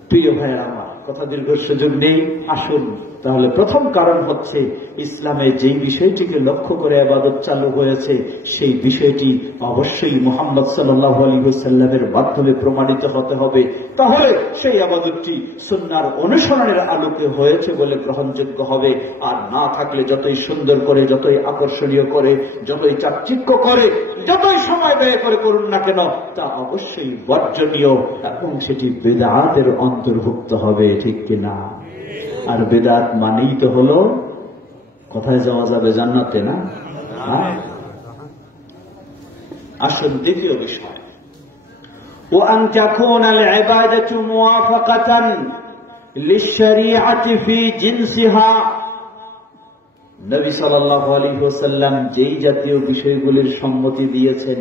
প্রিয় ভাইরা আমার, কথা দীর্ঘ সুযোগ নেই, আসুন তাহলে প্রথম কারণ হচ্ছে ইসলামে যেই বিষয়টিকে লক্ষ্য করে ইবাদত চালু হয়েছে সেই বিষয়টি অবশ্যই মুহাম্মদ সাল্লাল্লাহু আলাইহি ওয়াসাল্লামের মাধ্যমে প্রমাণিত হতে হবে। তাহলে সেই ইবাদতটি সুন্নাহর অনুসরণের আলোকে হয়েছে বলে গ্রহণযোগ্য হবে। আর না থাকলে যতই সুন্দর করে, যতই আকর্ষণীয় করে, যতই চাকচিক্য করে, যতই সময় ব্যয় করে করুন না কেন, তা অবশ্যই বর্জনীয় এবং সেটি বিদআতের অন্তর্ভুক্ত হবে। ঠিক কিনা? আর বিদআত মানেই তো হলো কোথায় যাওয়া যাবে? জান্নাতে না? আসল দ্বিতীয় বিষয়, وأن تكون العبادة موافقة للشريعة في جنسها। নবী সাল্লাল্লাহু আলাইহি ওয়াসাল্লাম যেই জাতীয় বিষয়গুলির সম্মতি দিয়েছেন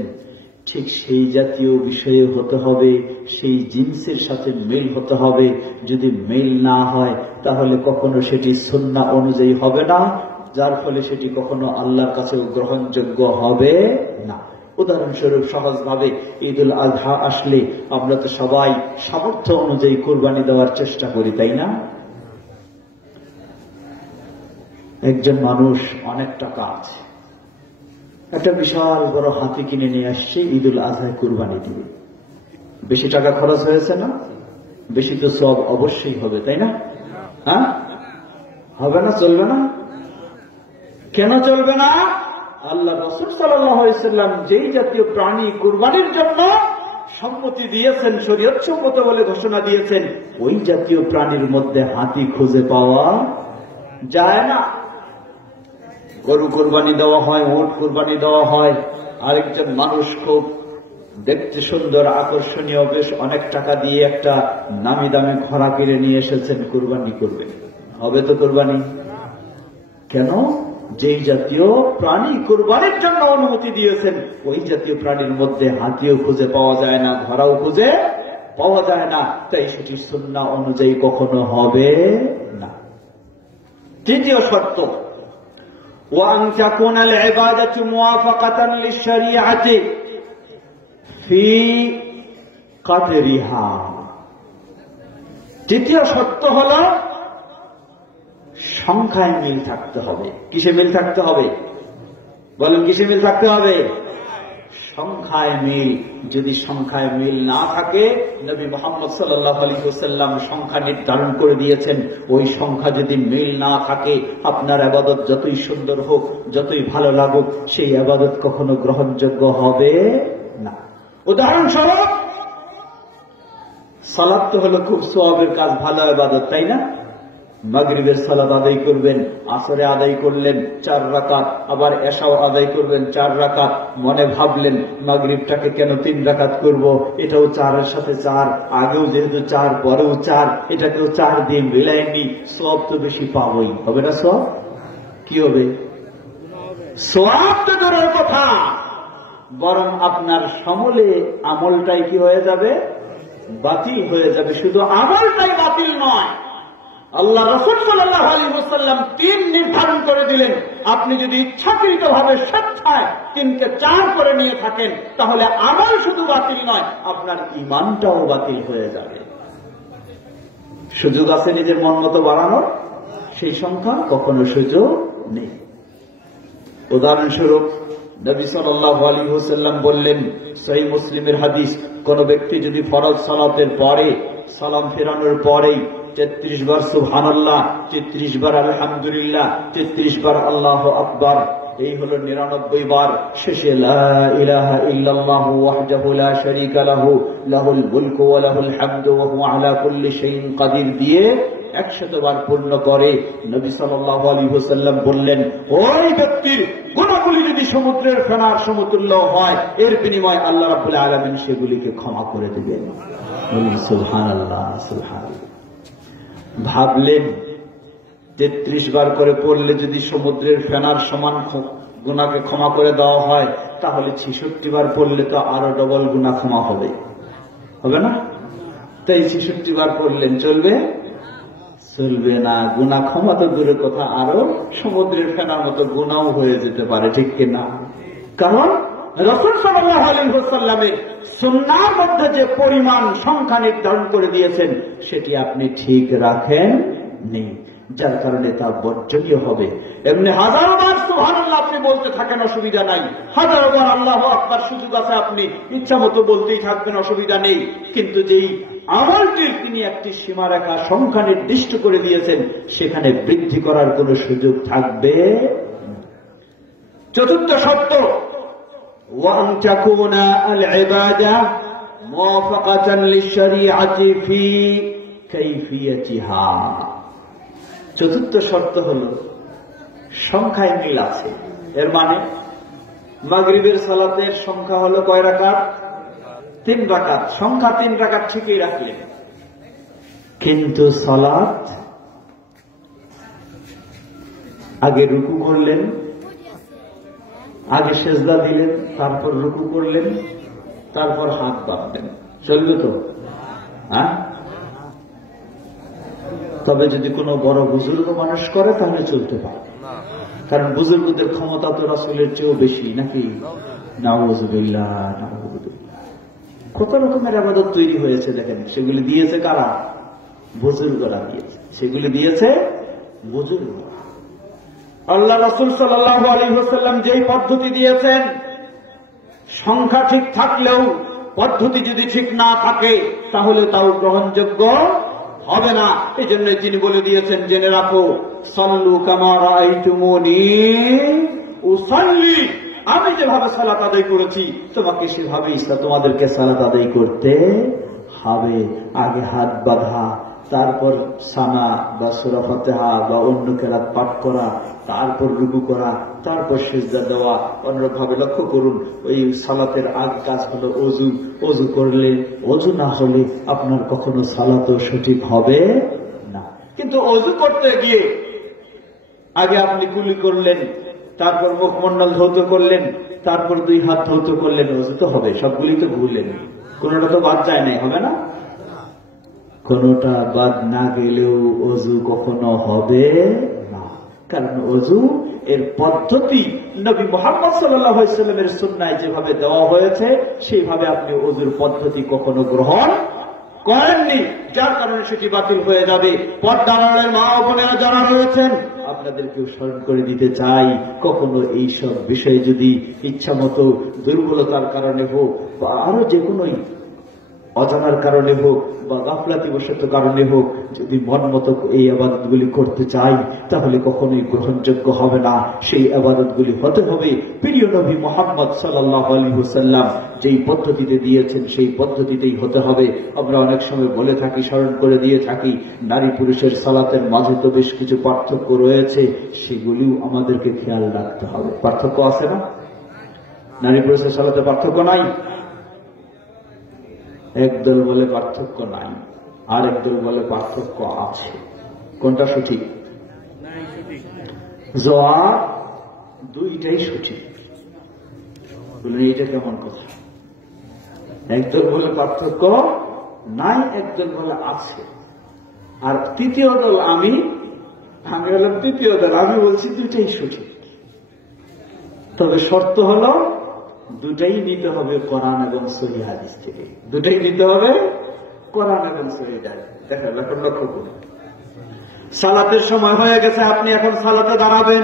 ঠিক সেই জাতীয় বিষয়ে হতে হবে, সেই জিন্সের সাথে মিল হতে হবে। যদি মিল না হয় তাহলে কখনো সেটি সুন্নাহ অনুযায়ী হবে না, যার ফলে সেটি কখনো আল্লাহর কাছেও গ্রহণযোগ্য হবে না। উদাহরণস্বরূপ সহজভাবে ঈদুল আজহা আসলে আমরা তো সবাই সামর্থ্য অনুযায়ী কুরবানি দেওয়ার চেষ্টা করি, তাই না? একজন মানুষ অনেক টাকা আছে, একটা বিশাল বড় হাতি কিনে নিয়ে আসছে, ঈদুল আজহায় কুরবানি দিবে। বেশি টাকা খরচ হয়েছে না? বেশি তো সব অবশ্যই হবে, তাই না? হ্যাঁ, হবে না? চলবে না? কেন চলবে না? আল্লাহ রাসূল সাল্লাল্লাহু আলাইহি ওয়াসাল্লাম যেই জাতীয় প্রাণী কুরবানির জন্য সম্মতি দিয়েছেন, শরীয়ত সম্মত বলে ঘোষণা দিয়েছেন, ওই জাতীয় প্রাণীর মধ্যে হাতি খুঁজে পাওয়া যায় না। গরু কুরবানি দেওয়া হয়, উট কুরবানি দেওয়া হয়। আরেকজন মানুষ খুব দেখতে সুন্দর, আকর্ষণীয়, বেশ অনেক টাকা দিয়ে একটা নামি দামি ঘোড়া কিনে নিয়ে এসেছেন, কুরবানি করবেন। হবে তো কুরবানি? কেন? যেই জাতীয় প্রাণী কুরবানির জন্য অনুমতি দিয়েছেন, ওই জাতীয় প্রাণীর মধ্যে হাতিও খুঁজে পাওয়া যায় না, ঘোড়াও খুঁজে পাওয়া যায় না, তাই সেটি সুন্নাহ অনুযায়ী কখনো হবে না। তৃতীয় শর্ত, وأن تكون العبادة موافقة للشريعة في قدرها। তৃতীয় শর্ত হল সংখ্যায় মিল থাকতে হবে। কিসে মিল থাকতে হবে? বলেন, কিসে মিল থাকতে হবে? সংখ্যায় মিল। যদি সংখ্যায় মিল না থাকে, নবী মুহাম্মদ সাল্লাল্লাহু আলাইহি ওয়াসাল্লাম সংখ্যা নির্ধারণ করে দিয়েছেন, ওই সংখ্যা যদি মিল না থাকে, আপনার ইবাদত যতই সুন্দর হোক, যতই ভালো লাগুক, সেই ইবাদত কখনো গ্রহণযোগ্য হবে না। উদাহরণস্বরূপ, সালাত তো হলো খুব সওয়াবের কাজ, ভালো ইবাদত, তাই না? মাগরিবের সালাত আদায় করবেন, আসরে আদায় করলেন 4 রাকাত, আবার এশাও আদায় করবেন 4 রাকাত। মনে ভাবলেন মাগরিবটাকে কেন 3 রাকাত করব, এটাও 4-এর সাথে 4, আগেও যেহেতু 4, পরেও 4, এটাকেও 4 দিয়ে মিলাইনি, সওয়াব তো বেশি পাবই। হবে না সওয়াব? কি হবে? সওয়াব তো দূরের কথা, বরং আপনার সমলে আমলটাই কি হয়ে যাবে? বাতিল হয়ে যাবে। শুধু আমলটাই বাতিল নয়, আল্লাহ রাসূল সাল্লাল্লাহু আলাইহি ওয়াসাল্লাম 3 নির্ধারণ করে দিলেন। আপনি যদি ইচ্ছাকৃতভাবে স্বেচ্ছায় 3কে 4 করে নিয়ে থাকেন, তাহলে আমল শুধু বাতিল নয়, আপনার ঈমানটাও বাতিল হয়ে যাবে। সুযোগ আছে নিজের মন মতো বাড়ানোর, সেই সংখ্যা কখনো সুযোগ নেই। উদাহরণস্বরূপ, নবী সাল্লাল্লাহু আলাইহি ওয়াসাল্লাম বললেন, সহিহ মুসলিমের হাদিস, কোন ব্যক্তি যদি ফরজ সালাতের পরে, সালাম ফেরানোর পরেই 33 বার সুবহানাল্লাহ, 33 বার আলহামদুলিল্লাহ, 33 বার আল্লাহু আকবার, এই হলো 99 বার, শেষে লা ইলাহা ইল্লাল্লাহু ওয়াহদাহু লা শারীকা লাহু লাহুল মুলকু ওয়া লাহুল হামদু ওয়া হুয়া আলা কুল্লি শাইইন কাদির দিয়ে 100 বার পূর্ণ করে, নবী সাল্লাল্লাহু আলাইহি ওয়াসাল্লাম বললেন, ওই ব্যক্তির গুনাহগুলি যদি সমুদ্রের ফেনার সমতুল্য হয়, এর বিনিময়ে আল্লাহ রাব্বুল আলামিন সেগুলিকে ক্ষমা করে দিবেন। বলুন সুবহানাল্লাহ, সুবহানাল্লাহ। ভাবলেন 33 বার করে পড়লে যদি সমুদ্রের ফেনার সমান গুনাহকে ক্ষমা করে দেওয়া হয়, তাহলে 66 বার পড়লে তো আরো ডবল গুনাহ ক্ষমা হবে, হবে না? তাই 66 বার পড়লেন, চলবে? চলবে না। গুনাহ ক্ষমা তো দূরের কথা, আরো সমুদ্রের ফেনার মতো গুনাহও হয়ে যেতে পারে, ঠিক কিনা? কারণ রাসূল সাল্লাল্লাহু আলাইহি ওয়াসাল্লামের সুন্নাহর মধ্যে যে পরিমাণ সংখ্যা নির্ধারণ করে দিয়েছেন, সেটি আপনি ঠিক রাখেন নি, যার কারণে তা বর্জনীয় হবে। এমনি হাজারো বার সুবহানাল্লাহ আপনি বলতে থাকেন, অসুবিধা নাই। হাজারো বার আল্লাহু আকবার সুযোগ আছে, আপনি ইচ্ছা মতো বলতেই থাকবেন, অসুবিধা নেই। কিন্তু যেই আমলটির তিনি একটি সীমারেখা, সংখ্যা নির্দিষ্ট করে দিয়েছেন, সেখানে বৃদ্ধি করার কোন সুযোগ থাকবে। চতুর্থ শর্ত, وأن تكون العبادة موافقة للشريعة في كيفيتها। চতুর্থ শর্ত হল সংখ্যায় মিল আছে। এর মানে মাগরিবের সালাতের সংখ্যা হলো কয় রাকাত? 3 রাকাত। সংখ্যা 3 রাকাত ঠিকই রাখলেন, কিন্তু সালাত আগে রুকু করলেন, আগে সেজদা দিলেন, তারপর রুকু করলেন, তারপর হাত বাঁধবেন, চলবে তো? হ্যাঁ, তবে যদি কোনো বড় বুজুর্গ মানুষ করে তাহলে চলতে পারে, কারণ বুজুর্গদের ক্ষমতা তো রাসূলের চেয়েও বেশি, নাকি? নাউযুবিল্লাহ, নাউযুবিল্লাহ। কত রকমের ইবাদত তৈরি হয়েছে দেখেন, সেগুলি দিয়েছে কারা? বুজুর্গরা দিয়েছে, সেগুলি দিয়েছে বুজুর্গরা। আল্লাহ রাসূল সাল্লাল্লাহু আলাইহি ওয়াসাল্লাম যেই পদ্ধতি দিয়েছেন, সংখ্যা ঠিক থাকলেও পদ্ধতি যদি ঠিক না থাকে তাহলে তাও গ্রহণযোগ্য হবে না। এই জন্য তিনি বলে দিয়েছেন, জেনে রাখো, সাল্লু কামা রাআইতুমুনি উসাল্লি, আমি যেভাবে সালাত আদায় করেছি তোমাকে সেভাবেই তোমাদেরকে সালাত আদায় করতে হবে। আগে হাত বাঁধা, তারপর সানা বা সূরা ফাতিহা বা অন্য কেরাত পাঠ করা, তারপর রুকু করা, তারপর সিজদা দেওয়া। অনুরূপভাবে লক্ষ্য করুন, ওই সালাতের আগ কাজ হলো ওযু। ওযু করলে, ওযু না হলে আপনার কখনো সালাতও সঠিক হবে না। কিন্তু ওযু করতে গিয়ে আগে আপনি কুলি করলেন, তারপর মুখমণ্ডল ধৌত করলেন, তারপর 2 হাত ধৌত করলেন, ওযু তো হবে, সবগুলি তো ভুললেন, কোনটা তো বাদ যায় নাই, হবে না? কোনটা বাদ না গেলেও ওযু কখনো হবে না, কারণ ওযু এর পদ্ধতি নবী মুহাম্মদ সাল্লাল্লাহু আলাইহি ওয়াসাল্লামের সুন্নায় যেভাবে দেওয়া হয়েছে সেইভাবে আপনি ওযুর পদ্ধতি কখনো গ্রহণ করেননি, যার কারণে সেটি বাতিল হয়ে যাবে। পর্দার আড়ালের মা ও বোনেরা যারা রয়েছেন, আপনাদেরকেও স্মরণ করে দিতে চাই, কখনো এইসব বিষয়ে যদি ইচ্ছা মতো দুর্বলতার কারণে হোক বা আরো যে কোনোই অজানার কারণে হোক বা গাফলাতিবশত কারণে হোক, যদি মন মতো এই ইবাদতগুলি করতে চাই তাহলে কখনোই গ্রহণযোগ্য হবে না। সেই ইবাদতগুলি হতে হবে প্রিয় নবী মুহাম্মদ সাল্লাল্লাহু আলাইহি ওয়াসাল্লাম যেই পদ্ধতিতে দিয়েছেন সেই পদ্ধতিতেই হতে হবে। আমরা অনেক সময় বলে থাকি, স্মরণ করে দিয়ে থাকি, নারী পুরুষের সালাতের মাঝে তো বেশ কিছু পার্থক্য রয়েছে, সেগুলিও আমাদেরকে খেয়াল রাখতে হবে। পার্থক্য আছে না? নারী পুরুষের সালাতে পার্থক্য নাই? একদল বলে পার্থক্য নাই, আর একদল বলে পার্থক্য আছে। কোনটা সঠিক? জবাব, দুইটাই সঠিক। বললেন এইটা কেমন কথা? একদল বলে পার্থক্য নাই, একদল বলে আছে, আর তৃতীয় দল আমি হলাম তৃতীয় দল। আমি বলছি দুইটাই সঠিক, তবে শর্ত হলো দুটাই নিতে হবে কোরআন এবং সহিহ হাদিস থেকে। দুটাই নিতে হবে কোরআন এবং সহিহ হাদিস। দেখেন, এখন লক্ষ্য করুন, সালাতের সময় হয়ে গেছে, আপনি এখন সালাতে দাঁড়াবেন।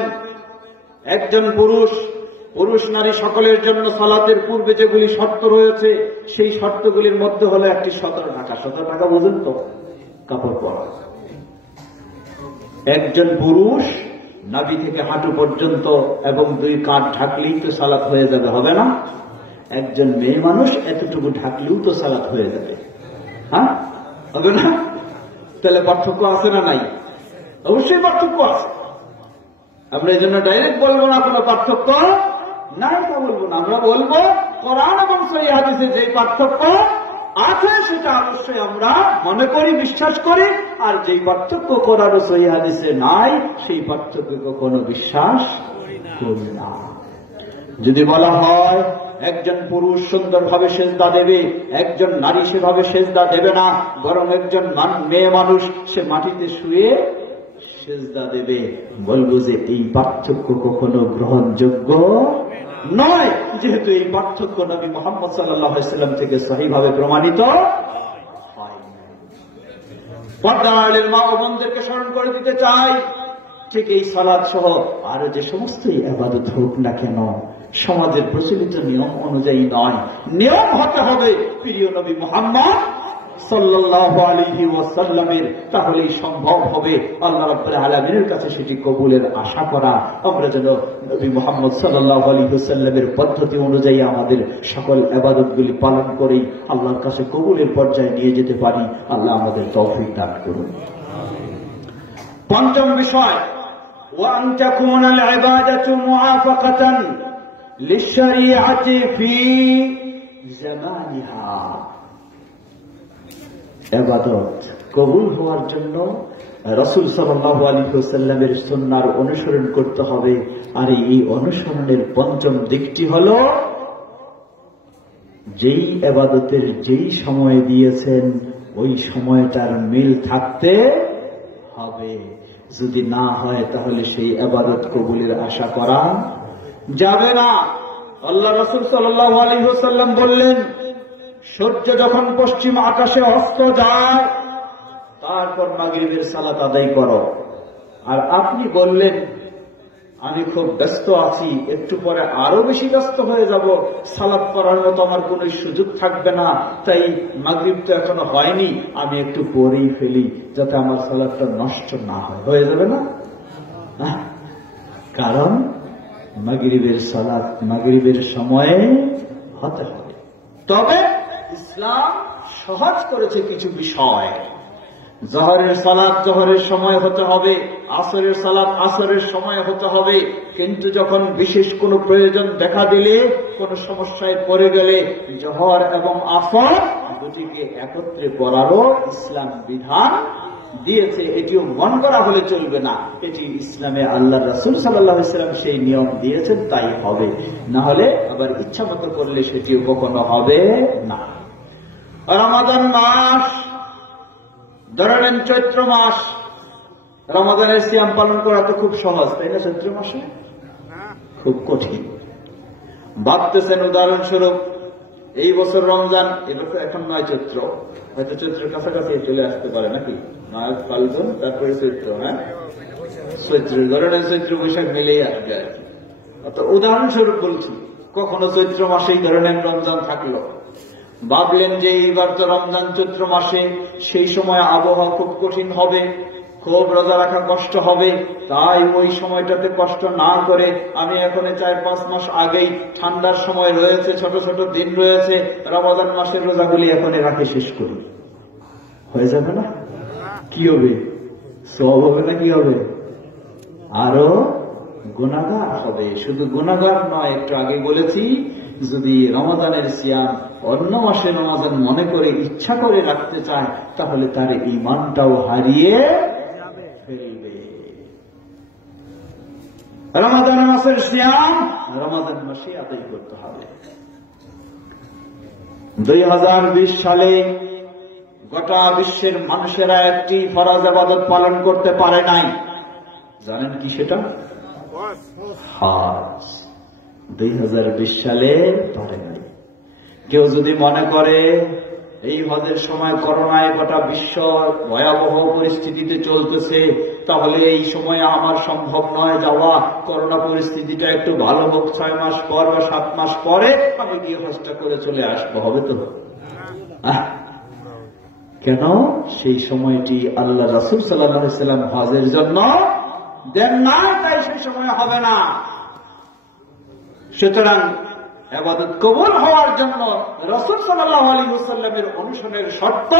একজন পুরুষ নারী সকলের জন্য সালাতের পূর্বে যেগুলি শর্ত রয়েছে সেই শর্তগুলির মধ্যে হলো একটি সতর ঢাকা। সতর ঢাকা বুঝেন তো? কাপড় পরা। একজন পুরুষ নাভি থেকে হাঁটু পর্যন্ত এবং 2 কাঁধ ঢাকলেই তো সালাত হয়ে যাবে, হবে না? একজন মেয়ে মানুষ এতটুকু ঢাকলেও তো সালাত হয়ে যাবে, হ্যাঁ, হবে না? তাহলে পার্থক্য আছে না নাই? অবশ্যই পার্থক্য আছে। আমরা এই জন্য ডাইরেক্ট বলবো না কোনো পার্থক্য নাই, তা বলবো না। আমরা বলবো কোরআন এবং সহিহ হাদিসে যে পার্থক্য আছে সেটা অবশ্যই আমরা মনে করি, বিশ্বাস করি, আর যেই পার্থক্য কোরআন ও সহিহ হাদিসে নাই সেই পার্থক্য কখনো বিশ্বাস করি না। যদি বলা হয় একজন পুরুষ সুন্দরভাবে সেজদা দেবে, একজন নারী সেভাবে সেজদা দেবে না, বরং একজন মেয়ে মানুষ সে মাটিতে শুয়ে সেজদা দেবে, বলবো যে এই পার্থক্য কখনো গ্রহণযোগ্য নয়, যেহেতু এই পার্থক্য নবী মুহাম্মদ সাল্লাল্লাহু আলাইহি ওয়াসাল্লাম থেকে সহিভাবে প্রমাণিত হয়। পর্দার আড়ালের মা ও বোনদেরকে স্মরণ করে দিতে চাই, ঠিক এই সালাত সহ আরো যে সমস্ত ইবাদত হোক না কেন, সমাজের প্রচলিত নিয়ম অনুযায়ী নয়, নিয়ম হতে হবে প্রিয় নবী মুহাম্মদ সাল্লাল্লাহু আলাইহি ওয়াসাল্লামের। তাহলেই সম্ভব হবে আল্লাহ রাব্বুল আলামিনের কাছে সেটি কবুলের আশা করা। আমরা যেন নবী মুহাম্মদ সাল্লাল্লাহু আলাইহি ওয়াসাল্লামের পদ্ধতি অনুযায়ী আমাদের সকল ইবাদতগুলি পালন করেই আল্লাহর কাছে কবুলের পর্যায়ে নিয়ে যেতে পারি। আল্লাহ আমাদের তৌফিক দান করুন। পঞ্চম বিষয়, ওয়া আন তাকুনা আল ইবাদাতু মুআফাকাতান লিশ-শরীআতি ফি জামানিহা। ইবাদত কবুল হওয়ার জন্য রাসূল সাল্লাল্লাহু আলাইহি ওয়াসাল্লামের সুন্নাহর অনুসরণ করতে হবে। আর এই অনুসরণের পঞ্চম দিকটি হল যেই ইবাদতের যেই সময় দিয়েছেন ওই সময়টার মিল থাকতে হবে। যদি না হয় তাহলে সেই ইবাদত কবুলের আশা করা যাবে না। আল্লাহ রাসূল সাল্লাল্লাহু আলাইহি ওয়াসাল্লাম বললেন, সূর্য যখন পশ্চিম আকাশে অস্ত যায় তারপর মাগরিবের সালাত আদায় করো। আর আপনি বললেন, আমি খুব ব্যস্ত আছি, একটু পরে আরো বেশি ব্যস্ত হয়ে যাব, সালাত করার মতো আমার কোন সুযোগ থাকবে না, তাই মাগরিব তো এখনো হয়নি, আমি একটু পরেই ফেলি যাতে আমার সালাতটা নষ্ট না হয়। হয়ে যাবে না? কারণ মাগরিবের সালাত মাগরিবের সময়ে হতে হবে। তবে ইসলাম সহজ করেছে কিছু বিষয়। জহরের সালাত জহরের সময় হতে হবে, আসরের সালাত আসরের সময় হতে হবে, কিন্তু যখন বিশেষ কোনো প্রয়োজন দেখা দিলে, কোন সমস্যায় পড়ে গেলে জহর এবং আসর দুটিকে একত্রে পড়ারও ইসলাম বিধান দিয়েছে। এটিও মন করা হলে চলবে না, এটি ইসলামে আল্লাহ রাসূল সাল্লাল্লাহু আলাইহি ওয়াসাল্লাম সেই নিয়ম দিয়েছেন, তাই হবে। না হলে আবার ইচ্ছা মতো করলে সেটিও কখনো হবে না। রমাদান মাস, ধরে নেন চৈত্র মাস, রমাদানের সিয়াম পালন করা তো খুব সহজ, তাই না? চৈত্র মাসে খুব কঠিন। ভাবতেছেন উদাহরণস্বরূপ এই বছর রমজান, এবছর এখন নয় চৈত্র, হয়তো চৈত্রের কাছাকাছি চলে আসতে পারে নাকি, নয় ফাল্গুন তারপরে চৈত্র, হ্যাঁ চৈত্র, ধরে নেন চৈত্র বৈশাখ মিলেই আসবে আর কি। অত উদাহরণস্বরূপ বলছি, কখনো চৈত্র মাসেই ধরে নেন রমজান থাকলো, ভাবলেন যে এইবার তো রমজান চৈত্র মাসে, সেই সময় আবহাওয়া খুব কঠিন হবে, খুব রোজা রাখা কষ্ট হবে, তাই ওই সময়টাতে কষ্ট না করে আমি এখন 4-5 মাস আগেই ঠান্ডার সময় রয়েছে, ছোট ছোট দিন রয়েছে, রমজান মাসের রোজাগুলি এখন রাখে শেষ করি। হয়ে যাবে না? কি হবে? সওয়াব হবে না? কি হবে? আরো গুনাহগার হবে। শুধু গুনাহগার নয়, একটু আগে বলেছি, যদি রমাদানের সিয়াম অন্য মাসে রমাদান মনে করে ইচ্ছা করে রাখতে চায় তাহলে তার ঈমানটাও হারিয়ে ফেলবে। রমাদান মাসের সিয়াম রমাদান মাসে আদায় করতে হবে। 2020 সালে গোটা বিশ্বের মানুষেরা একটি ফরজ ইবাদত পালন করতে পারে নাই। জানেন কি সেটা? হজ। 2020 সালে পারে নাই। কেউ যদি মনে করে এই হজের সময় করোনায় গোটা বিশ্ব ভয়াবহ পরিস্থিতিতে চলতেছে, তাহলে এই সময় আমার সম্ভব নয় যাওয়া, করোনা পরিস্থিতিটা একটু ভালো হোক, 6 মাস পর বা 7 মাস পরে আমি গিয়ে হজটা করে চলে আসবো, হবে তো? কেন? সেই সময়টি আল্লাহ রাসূল সাল্লাল্লাহু আলাইহি ওয়াসাল্লাম হজের জন্য দেন না, তাই সেই সময় হবে না। সুতরাং ইবাদত কবুল হওয়ার জন্য রাসূল সাল্লাল্লাহু আলাইহি ওয়াসাল্লামের অনুসরণের শর্ত,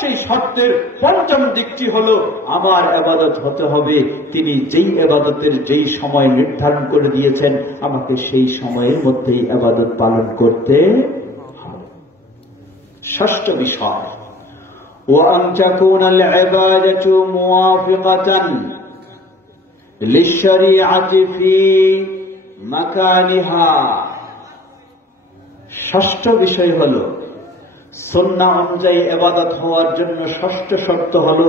সেই শর্তের পঞ্চম দিকটি হলো আমার ইবাদত হতে হবে তিনি যেই ইবাদতের যেই সময় নির্ধারণ করে দিয়েছেন, আমাকে সেই সময়ের মধ্যেই ইবাদত পালন করতে হবে। ষষ্ঠ বিষয়, وأن تكون العبادة موافقة للشريعة في مكانها। ষষ্ঠ বিষয় হল সুন্নাহ অনুযায়ী ইবাদত হওয়ার জন্য ষষ্ঠ শর্ত হল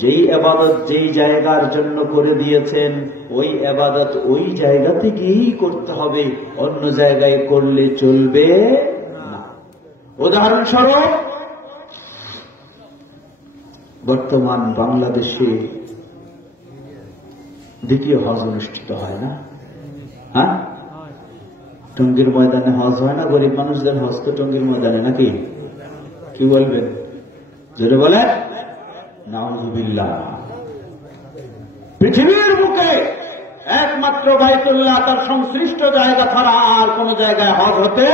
যেই ইবাদত যেই জায়গার জন্য করে দিয়েছেন ওই ইবাদত ওই জায়গাতে গিয়েই করতে হবে, অন্য জায়গায় করলে চলবে না। উদাহরণস্বরূপ বর্তমান বাংলাদেশে দ্বিতীয় হজ অনুষ্ঠিত হয় না? হ্যাঁ, টঙ্গীর ময়দানে হজ হয় না? গরিব মানুষদের হজ তো টঙ্গীর ময়দানে, নাকি? কি বলবেন? জোরে বলে নাউযুবিল্লাহ। পৃথিবীর বুকে একমাত্র বাইতুল্লাহ তার সংশ্লিষ্ট জায়গা ছাড়া আর কোন জায়গায় হজ হতে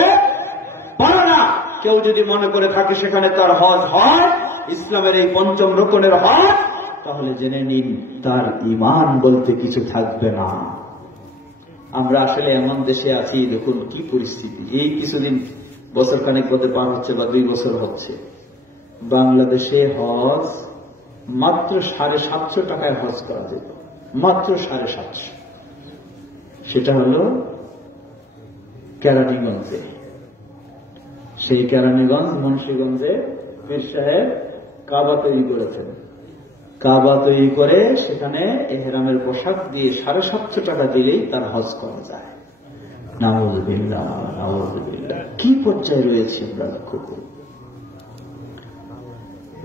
পারে না। কেউ যদি মনে করে থাকে সেখানে তার হজ হয়, ইসলামের এই পঞ্চম রকমের হজ, তাহলে জেনে নিন তার ঈমান বলতে কিছু থাকবে না। আমরা আসলে এমন দেশে আছি, দেখুন কি পরিস্থিতি। এই কিছুদিন বছরখানেক পথে পার হচ্ছে বা 2 বছর হচ্ছে, বাংলাদেশে হজ মাত্র 750 টাকায় হজ করা যেত, মাত্র 750। সেটা হলো কেরানীগঞ্জে সেই কেরানীগঞ্জ মুন্সিগঞ্জে পীর সাহেব কাবা তৈরি করেছেন। কাবা তৈরি করে সেখানে এহরামের পোশাক দিয়ে 750 টাকা দিলেই তার হজ করা যায়। নাউযুবিল্লাহ, নাউযুবিল্লাহ। কি পর্যায়ে রয়েছে আমরা লক্ষ্য করি।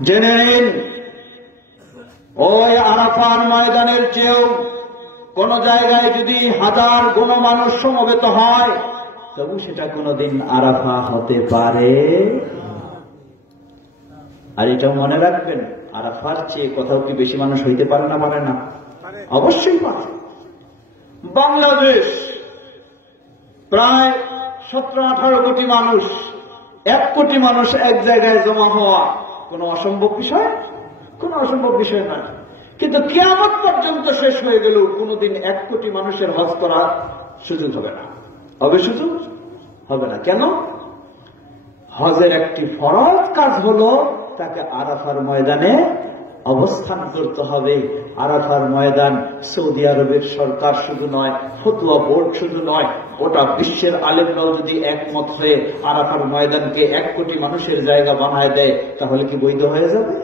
জেনে নিন, ওই আরাফার ময়দানের চেয়েও কোন জায়গায় যদি 1000 মানুষ সমবেত হয়, তবু সেটা কোনদিন আরাফা হতে পারে। আর এটাও মনে রাখবেন, আরাফার চেয়ে কোথাও কি বেশি মানুষ হইতে পারে না? পারে না? অবশ্যই পারে। বাংলাদেশ প্রায় 17-18 কোটি মানুষ, 1 কোটি মানুষ এক জায়গায় জমা হওয়া কোন অসম্ভব বিষয়? কোন অসম্ভব বিষয় নয়। কিন্তু কিয়ামত পর্যন্ত শেষ হয়ে গেল কোনদিন 1 কোটি মানুষের হজ করার সুযোগ হবে না। হবে সুযোগ? হবে না। কেন? হজের একটি ফরজ কাজ হলো তাকে আরাফার ময়দানে অবস্থান করতে হবে। আরাফার ময়দান সৌদি আরবের সরকার শুধু নয়, ফতোয়া বোর্ড শুধু নয়, গোটা বিশ্বের আলেমরাও যদি একমত হয়ে আরাফার ময়দানকে 1 কোটি মানুষের জায়গা বানায় দেয়, তাহলে কি বৈধ হয়ে যাবে?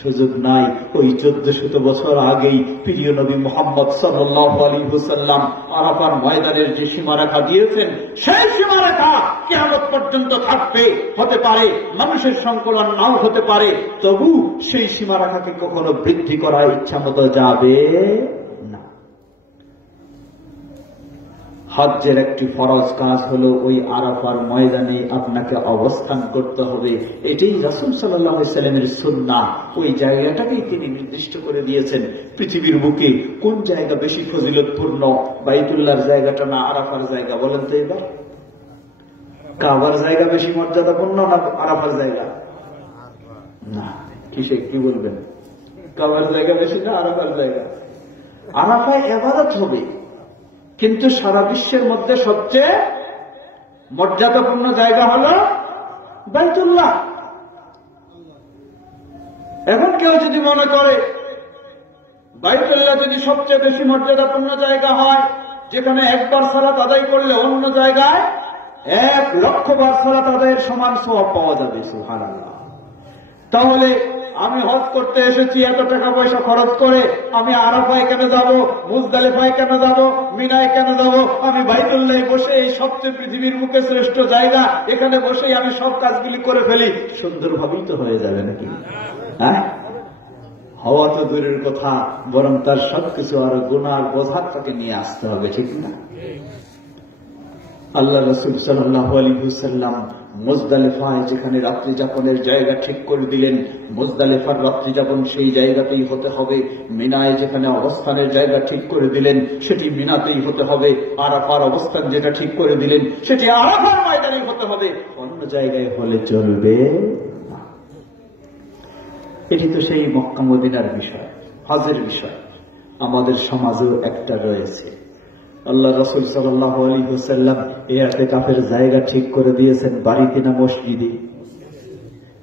সুযোগ নাই। ওই 1400 বছর আগেই প্রিয় নবী মুহাম্মদ সাল্লাল্লাহু আলাইহি ওয়াসাল্লাম আরাফার ময়দানের যে সীমারেখা দিয়েছেন, সেই সীমারেখা কিয়ামত পর্যন্ত থাকবে। হতে পারে মানুষের সংকলন নাও হতে পারে, তবু সেই সীমারেখাকে কখনো বৃদ্ধি করা ইচ্ছা মতো যাবে না। হজ্জের একটি ফরজ কাজ হলো ওই আরাফার ময়দানে আপনাকে অবস্থান করতে হবে। এটাই রাসূল সাল্লাল্লাহু আলাইহি ওয়াসাল্লামের সুন্নাহ। ওই জায়গাটাকেই তিনি নির্দিষ্ট করে দিয়েছেন। পৃথিবীর বুকে কোন জায়গা বেশি ফজিলতপূর্ণ, বাইতুল্লাহর জায়গাটা না আরাফার জায়গা? বলেন তো এবার। কাবার জায়গা বেশি মর্যাদাপূর্ণ না আরাফার জায়গা? না। কি বলবেন? কাবার জায়গা বেশি না আরাফার জায়গা? আরাফায় ইবাদত হবে, কিন্তু সারা বিশ্বের মধ্যে সবচেয়ে মর্যাদাপূর্ণ জায়গা হল বাইতুল্লাহ। এখন কেউ যদি মনে করে বাইতুল্লাহ যদি সবচেয়ে বেশি মর্যাদাপূর্ণ জায়গা হয়, যেখানে একবার সালাত আদায় করলে অন্য জায়গায় 1,00,000 বার সালাত আদায়ের সমান সওয়াব পাওয়া যাবে, সুবহানাল্লাহ, তাহলে আমি হজ করতে এসেছি এত টাকা পয়সা খরচ করে, আমি আরাফায় কেন যাব, মুজদালিফায় কেন যাব, মিনায় কেন যাব? আমি বাইতুল্লাহে বসে, এই সবচেয়ে পৃথিবীর মুখে শ্রেষ্ঠ জায়গা, এখানে বসেই আমি সব কাজগুলি করে ফেলি। সুন্দরভাবেই তো হয়ে যাবে নাকি? হ্যাঁ, হওয়া তো দূরের কথা, বরং তার সবকিছু আরো গুনার বোঝার তাকে নিয়ে আসতে হবে, ঠিক না? আল্লাহ রাসূল সাল্লাল্লাহু আলাইহি ওয়াসাল্লাম মুজদালিফায় যেখানে রাত্রি যাপনের জায়গা ঠিক করে দিলেন, মুজদালিফার রাত্রি যাপন সেই জায়গাতেই হতে হবে। মিনায় যেখানে অবস্থানের জায়গা ঠিক করে দিলেন, সেটি মিনাতেই হতে হবে। আরাফার অবস্থান যেটা ঠিক করে দিলেন, সেটি আরাফার ময়দানেই হতে হবে, অন্য জায়গায় হলে চলবে না। এটি তো সেই মক্কা মদিনার বিষয়, হজের বিষয়। আমাদের সমাজেও একটা রয়েছে। আল্লাহ রাসূল সাল্লাল্লাহু আলাইহি ওয়াসাল্লাম ইতিকাফের জায়গা ঠিক করে দিয়েছেন বাড়িতে না মসজিদে?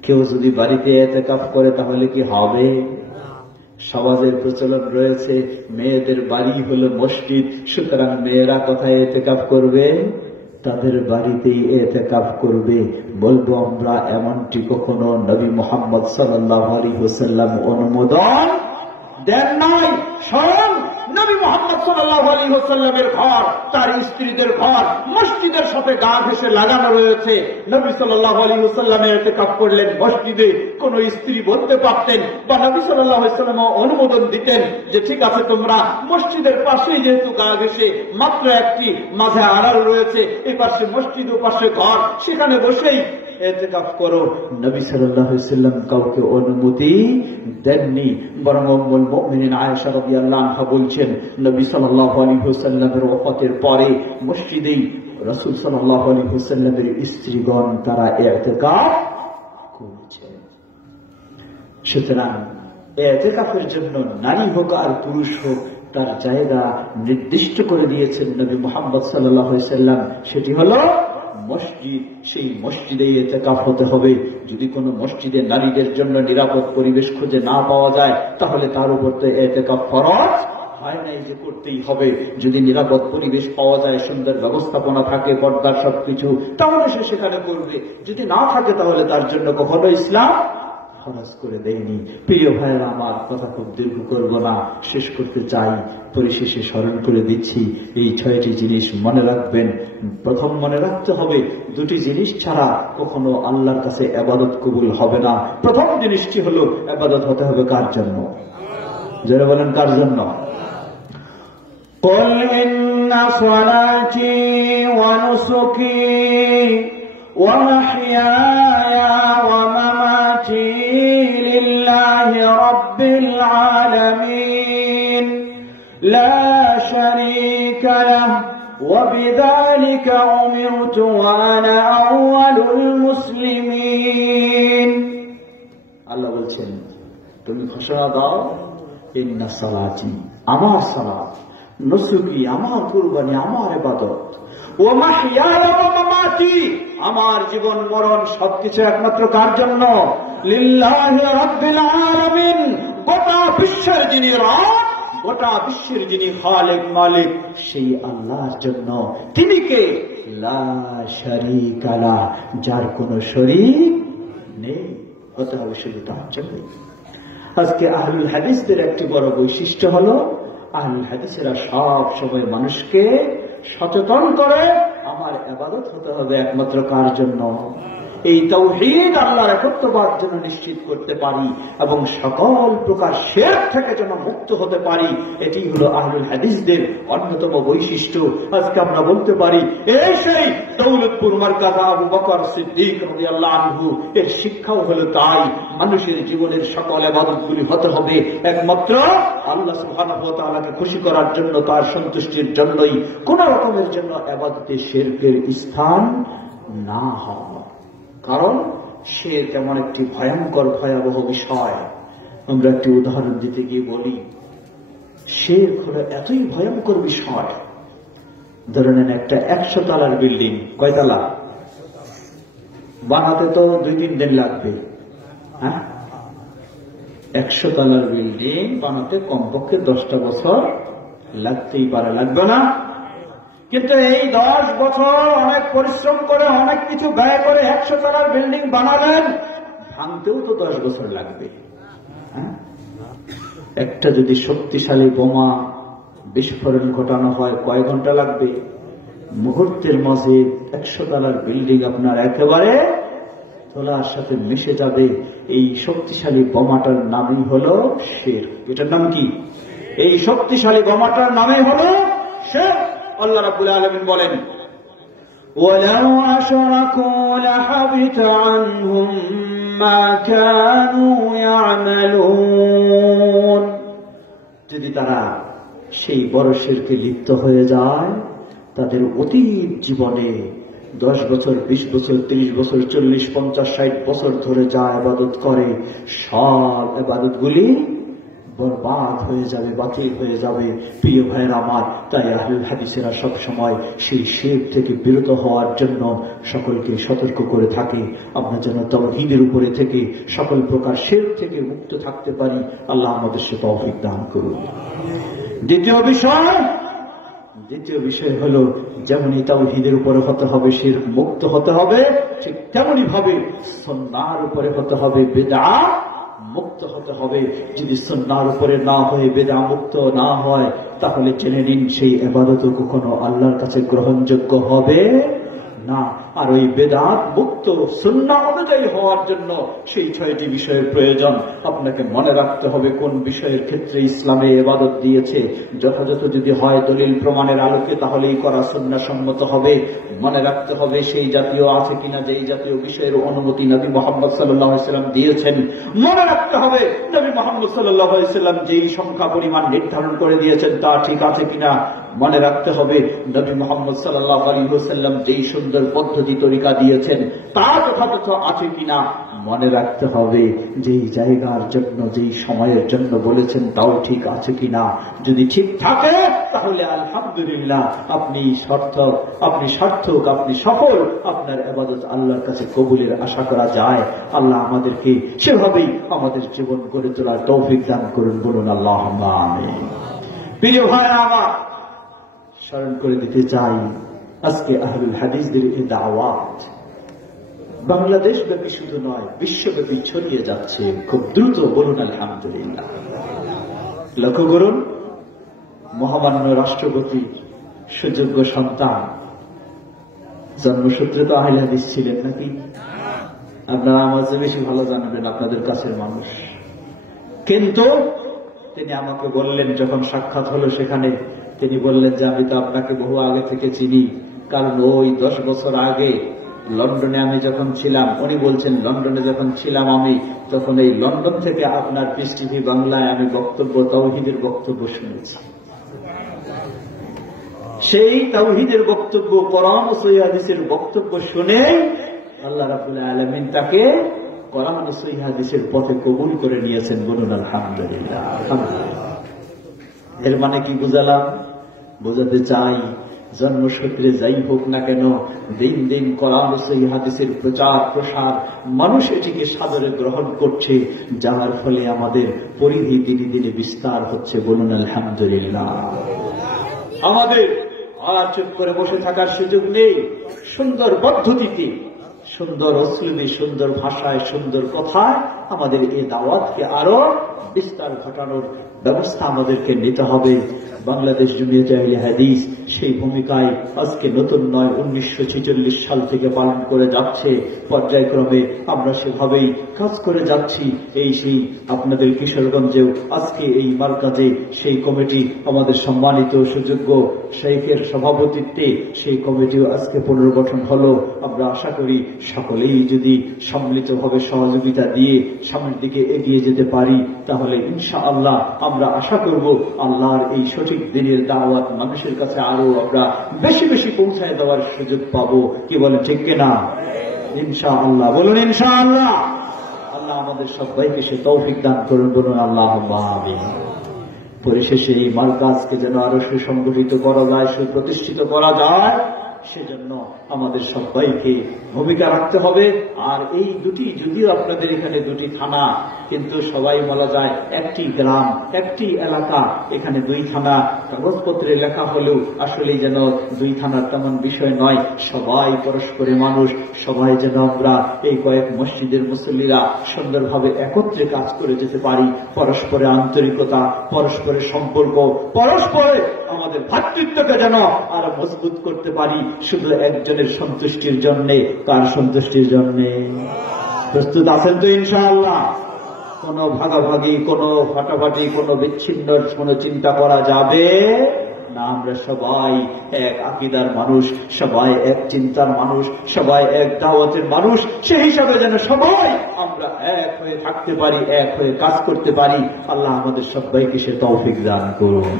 কেউ যদি বাড়িতে ইতিকাফ করে তাহলে কি হবে? সমাজের প্রচলন রয়েছে মেয়েদের বাড়ি হলো মসজিদ, সুতরাং মেয়েরা কোথায় ইতিকাফ করবে? তাদের বাড়িতেই ইতিকাফ করবে। বলবো আমরা, এমনটি কখনো নবী মুহাম্মদ সাল্লাল্লাহু আলাইহি ওয়াসাল্লাম অনুমোদন দেন নাই। স্বয়ং নবী মুহাম্মদ সাল্লাল্লাহু আলাইহি ওয়াসাল্লামের ঘর, তার স্ত্রীদের ঘর মসজিদের সাথে গা ঘেঁষে লাগানো রয়েছে। নবী সাল্লাল্লাহু আলাইহি ওয়াসাল্লাম ইতিকাফ করলেন মসজিদে। কোন স্ত্রী বলতে পারতেন বা নবী সাল্লাল্লাহু আলাইহি ওয়াসাল্লাম অনুমোদন দিতেন যে ঠিক আছে, তোমরা মসজিদের পাশেই যেহেতু গা ঘেঁষে, মাত্র একটি মাঝে আড়াল রয়েছে, এই পাশে মসজিদ ও পাশে ঘর, সেখানে বসেই ইতিকাফ করো। নবী সাল্লাল্লাহু আলাইহি ওয়াসাল্লাম কাউকে অনুমতি দেননি, বরং উম্মুল মুমিনিন আয়েশা রাদিয়াল্লাহু আনহা বলছেন, নবী সাল্লাল্লাহু আলাইহি ওয়াসাল্লামের ওফাতের পরে মসজিদেই রাসূল সাল্লাল্লাহু আলাইহি ওয়াসাল্লামের স্ত্রীগণ তারা ইতিকাফ করছেন। সুতরাং ইতিকাফের জন্য নারী হোক আর পুরুষ হোক, তার জায়গা নির্দিষ্ট করে দিয়েছেন নবী মুহাম্মদ সাল্লাল্লাহু আলাইহি ওয়াসাল্লাম, সেটি হলো মসজিদ। সেই মসজিদে ইতিকাফ হতে হবে। যদি কোনো মসজিদে নারীদের জন্য নিরাপদ পরিবেশ খুঁজে না পাওয়া যায়, তাহলে তার উপর তো ইতিকাফ ফরজ হয় নাই যে করতেই হবে। যদি নিরাপদ পরিবেশ পাওয়া যায়, সুন্দর ব্যবস্থাপনা থাকে, পর্দার সবকিছু, তাহলে সে সেখানে করবে। যদি না থাকে তাহলে তার জন্য কখনো ইসলাম খরচ করে দেয়নি। প্রিয় ভাইয়েরা আমার, কথা খুব দীর্ঘ করব না, শেষ করতে চাই। পরিশেষে স্মরণ করে দিচ্ছি, এই 6টি জিনিস মনে রাখবেন। প্রথম মনে রাখতে হবে, 2টি জিনিস ছাড়া কখনো আল্লাহর কাছে ইবাদত কবুল হবে না। প্রথম জিনিসটি হলো, ইবাদত হতে হবে কার জন্য? যারা বলেন কার জন্য? قل إن صلاتي ونسكي ومحياي ومماتي لله رب العالمين لا شريك له وبذلك أمرت وأنا أول المسلمين। আল্লাহ বলছেন, তুমি ঘোষণা দাও, ইন্না সালাতি, আমার সালাত, নুসুকি, আমার কুরবানি, আমার ইবাদত, ওয়া মাহইয়ায়া ওয়া মামাতি, আমার জীবন মরণ সবকিছু একমাত্র কার জন্য? লিল্লাহি রাব্বিল আলামিন, গোটা বিশ্বের যিনি রব, গোটা বিশ্বের যিনি খালিক মালিক, সেই আল্লাহর জন্য। তিনি কে? লা শারীকা লাহ, যার কোনো শরীক নেই। হতে হবে শুধু তার জন্য। আজকে আহলুল হাদিসদের একটি বড় বৈশিষ্ট্য হলো, আহলুল হাদিসেরা সব সময় মানুষকে সচেতন করে, আমার ইবাদত হতে হবে একমাত্র কার জন্য? এই তাওহীদ, আল্লাহর একত্ববাদ যেন নিশ্চিত করতে পারি এবং সকল প্রকার শিরক থেকে যেন মুক্ত হতে পারি। এটি হলো আহলুল হাদিসদের অন্যতম বৈশিষ্ট্য। আজকে আমরা বলতে পারি, এই সেই দৌলতপুর মার্কাজ আবু বকর সিদ্দিক রাদিয়াল্লাহু আনহু, এর শিক্ষাও হলো তাই। মানুষের জীবনের সকল ইবাদতগুলি হতে হবে একমাত্র আল্লাহ সুবহানাহু ওয়া তাআলাকে খুশি করার জন্য, তার সন্তুষ্টির জন্যই। কোন রকমের জন্য ইবাদতে শিরকের স্থান না হয়। কারণ সে তেমন একটি ভয়ঙ্কর ভয়াবহ বিষয়। আমরা একটি উদাহরণ দিতে গিয়ে বলি, শিরক হলো এতই ভয়ঙ্কর বিষয়। ধরে নেন একটা 100 তলার বিল্ডিং, কয় তলা? বানাতে তো 2-3 দিন লাগবে। হ্যাঁ, 100 তলার বিল্ডিং বানাতে কমপক্ষে 10টা বছর লাগতেই পারে, লাগবে না? কিন্তু এই 10 বছর অনেক পরিশ্রম করে, অনেক কিছু ব্যয় করে 100 তলার বিল্ডিং বানালেন, ভাঙতেও তো 10 বছর লাগবে। একটা যদি শক্তিশালী বোমা বিস্ফোরণ ঘটানো হয়, কয় ঘন্টা লাগবে? মুহূর্তের মাঝে 100 তলার বিল্ডিং আপনার একেবারে তোলার সাথে মিশে যাবে। এই শক্তিশালী বোমাটার নামই হলো শিরক। এটার নাম কি? এই শক্তিশালী বোমাটার নামই হলো শিরক। আল্লাহ রাব্বুল আলামিন বলেন, ওয়ালাউ আশরাকু লাহাবিত আনহুম মা কানু ইয়ামালুন, যদি তারা সেই বড় শিরকে লিপ্ত হয়ে যায়, তাদের অতীত জীবনে 10 বছর, 20 বছর, 30 বছর, 40, 50, 60 বছর ধরে যা ইবাদত করে, সব ইবাদতগুলি বরবাদ হয়ে যাবে, বাতিল হয়ে যাবে। প্রিয় ভাইয়ের আমার, তাই আহলুল হাদিসেরা সব সময় সেই শিরক থেকে বিরত হওয়ার জন্য সকলকে সতর্ক করে থাকে। আমরা যেন তাওহীদের উপরে থেকে সকল প্রকার শিরক থেকে মুক্ত থাকতে পারি। আল্লাহ আমাদের সে তৌফিক দান করুন। দ্বিতীয় বিষয় হলো, যেমনই তাওহীদের উপরে হতে হবে, শিরক মুক্ত হতে হবে, ঠিক তেমনি ভাবে সুন্নাহর উপরে হতে হবে, বিদআত মুক্ত হতে হবে। যদি সুন্নাহর উপরে না হয়ে বিদআত মুক্ত না হয়, তাহলে জেনে নিন সেই ইবাদত কখনো আল্লাহর কাছে গ্রহণযোগ্য হবে না। আর ওই বিদআত মুক্ত সুন্নাহ অনুযায়ী হওয়ার জন্য সেই 6টি বিষয়ের প্রয়োজন। আপনাকে মনে রাখতে হবে কোন বিষয়ের ক্ষেত্রে ইসলামে ইবাদত দিয়েছে। যথাযথ যদি হয় দলিল প্রমাণের আলোকে, তাহলেই করা সুন্নাহ সম্মত হবে। মনে রাখতে হবে সেই জাতীয় আছে কিনা যেই জাতীয় বিষয়ের অনুমতি নবী মুহাম্মদ সাল্লাল্লাহু আলাইহি ওয়াসাল্লাম দিয়েছেন। মনে রাখতে হবে নবী মুহাম্মদ সাল্লাল্লাহু আলাইহি ওয়াসাল্লাম যেই সংখ্যা পরিমাণ নির্ধারণ করে দিয়েছেন তা ঠিক আছে কিনা। মনে রাখতে হবে নবী মুহাম্মদ সাল্লাল্লাহু আলাইহি ওয়াসাল্লাম যেই সুন্দর পদ্ধতি তরিকা দিয়েছেন তা যথাযথ আছে কিনা। মনে রাখতে হবে যেই জায়গার জন্য, যেই সময়ের জন্য বলেছেন তাও ঠিক আছে কিনা। যদি ঠিক থাকে তাহলে আলহামদুলিল্লাহ, আপনি সার্থক, আপনি সফল। আপনার ইবাদত আল্লাহর কাছে কবুলের আশা করা যায়। আল্লাহ আমাদেরকে সেভাবেই আমাদের জীবন গড়ে তোলার তৌফিক দান করুন। বলুন আল্লাহুম্মা আমিন। প্রিয় ভাইরা আমার, স্মরণ করে দিতে চাই আজকে আহলুল হাদিসদের এই দাওয়াত বাংলাদেশ ব্যাপী শুধু নয়, বিশ্বব্যাপী ছড়িয়ে যাচ্ছে খুব দ্রুত। বলুন আলহামদুলিল্লাহ। লক্ষ্য করুন, মহামান্য রাষ্ট্রপতি সুযোগ্য সন্তান, জন্মসূত্রে তো আহলে হাদিস ছিলেন নাকি? আপনারা আমার চেয়ে বেশি ভালো জানবেন, আপনাদের কাছের মানুষ। কিন্তু তিনি আমাকে বললেন, যখন সাক্ষাৎ হলো সেখানে তিনি বললেন যে আমি তো আপনাকে বহু আগে থেকে চিনি, কারণ ওই 10 বছর আগে লন্ডনে আমি যখন ছিলাম, উনি বলছেন লন্ডনে যখন ছিলাম আমি, তখন এই লন্ডন থেকে আপনার পিস টিভি বাংলায় আমি বক্তব্য, তাওহীদের বক্তব্য শুনেছি। সেই তাওহীদের বক্তব্য, কোরআন ও সহিহ হাদিসের বক্তব্য শুনে আল্লাহ রাব্বুল আলামিন তাকে কোরআন ও সহিহ হাদিসের পথে কবুল করে নিয়েছেন। বলুন আলহামদুলিল্লাহ। এর মানে কি বুঝালাম? বোঝাতে চাই, জন্মসূত্রে যাই হোক না কেন, দিন দিন কোরআন ও সহিহ হাদিসের প্রচার প্রসার, মানুষ এটিকে সাদরে গ্রহণ করছে, যার ফলে আমাদের পরিধি দিনে দিনে বিস্তার হচ্ছে। বলুন আলহামদুলিল্লাহ। আমাদের আর চুপ করে বসে থাকার সুযোগ নেই। সুন্দর পদ্ধতিতে, সুন্দর অশ্লীলে, সুন্দর ভাষায়, সুন্দর কথায় আমাদের এই দাওয়াতকে আরো বিস্তার ঘটানোর ব্যবস্থা আমাদেরকে নিতে হবে। বাংলাদেশ জমিয়তে আহলে হাদিস সেই ভূমিকায় আজকে নতুন নয়, 1946 সাল থেকে পালন করে যাচ্ছে। পর্যায়ক্রমে আমরা সেভাবেই কাজ করে যাচ্ছি। এই সেই আপনাদের কিশোরগঞ্জেও আজকে এই মার্কাজে সেই কমিটি, আমাদের সম্মানিত সুযোগ্য শেখের সভাপতিত্বে সেই কমিটিও আজকে পুনর্গঠন হলো। আমরা আশা করি সকলেই যদি সম্মিলিতভাবে সহযোগিতা দিয়ে সামনের দিকে এগিয়ে যেতে পারি, তাহলে ইনশাআল্লাহ আমরা আশা করব আল্লাহর এই সঠিক দিনের দাওয়াত মানুষের কাছে আরো আমরা বেশি বেশি পৌঁছায় দেওয়ার সুযোগ পাবো। কি বলেন, ঠিক কিনা? ইনশাআল্লাহ। বলুন ইনশাআল্লাহ। আল্লাহ আমাদের সবাইকে সে তৌফিক দান করুন। বলুন আল্লাহুম্মা আমিন। পরিশেষে এই মার্কাজকে যেন আরো সুসংগঠিত করা যায়, সুপ্রতিষ্ঠিত করা যায়, সেজন্য আমাদের সবাইকে ভূমিকা রাখতে হবে। আর এই দুটি, যদিও আপনাদের এখানে দুটি থানা, কিন্তু সবাই বলা যায় একটি গ্রাম, একটি এলাকা, এখানে 2 থানা। কাগজপত্রে লেখা হলেও আসলে যেন 2 থানার তেমন বিষয় নয়। সবাই পরস্পরে মানুষ, সবাই যেন আমরা এই কয়েক মসজিদের মুসল্লিরা সুন্দরভাবে একত্রে কাজ করে যেতে পারি। পরস্পরে আন্তরিকতা, পরস্পরের সম্পর্ক, পরস্পরে আমাদের ভ্রাতৃত্বকে যেন আরো মজবুত করতে পারি। শুধু একজনের সন্তুষ্টির জন্যে, কার সন্তুষ্টির জন্যে? প্রস্তুত আছেন তো ইনশাআল্লাহ? কোনো ভাগাভাগি, কোনো ফাটাফাটি, কোনো বিচ্ছিন্ন কোনো চিন্তা করা যাবে না। আমরা সবাই এক আকীদার মানুষ, সবাই এক চিন্তার মানুষ, সবাই এক দাওয়াতের মানুষ। সেই হিসাবে যেন সবাই আমরা এক হয়ে থাকতে পারি, এক হয়ে কাজ করতে পারি। আল্লাহ আমাদের সবাইকে সে তৌফিক দান করুন।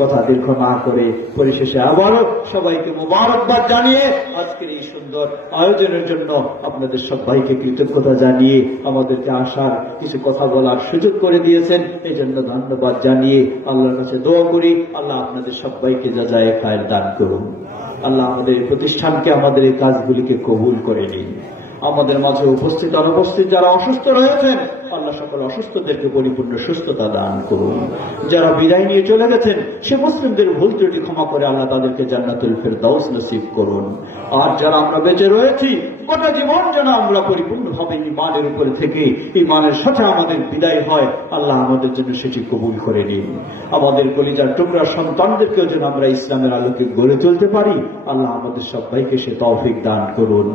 কথা দীর্ঘ না করে পরিশেষে আবারও সবাইকে মোবারকবাদ জানিয়ে আজকের এই সুন্দর আয়োজনের জন্য আপনাদের সবাইকে কৃতজ্ঞতা জানিয়ে আমাদেরকে আসার, কিছু কথা বলার সুযোগ করে দিয়েছেন, এই জন্য ধন্যবাদ জানিয়ে আল্লাহর কাছে দোয়া করি আল্লাহ আপনাদের সবাইকে জাযায়ে খায়র দান করুন। আল্লাহ আমাদের এই প্রতিষ্ঠানকে, আমাদের এই কাজগুলিকে কবুল করে নিন। আমাদের মাঝে উপস্থিত অনুপস্থিত যারা অসুস্থ রয়েছেন, আল্লাহ সকল অসুস্থদেরকে পরিপূর্ণ সুস্থতা দান করুন। যারা বিদায় নিয়ে চলে গেছেন, সে মুসলিমদের ভুল ত্রুটি ক্ষমা করে আল্লাহ তাদেরকে জান্নাতুল ফেরদাউস নসিব করুন। আর যারা আমরা বেঁচে রয়েছি, গোটা জীবন যেন আমরা পরিপূর্ণভাবে ঈমানের উপরে থেকে ঈমানের সাথে আমাদের বিদায় হয়, আল্লাহ আমাদের জন্য সেটি কবুল করে নিন। আমাদের কলিজার টুকরা সন্তানদেরকেও যেন আমরা ইসলামের আলোকে গড়ে তুলতে পারি, আল্লাহ আমাদের সবাইকে সে তৌফিক দান করুন।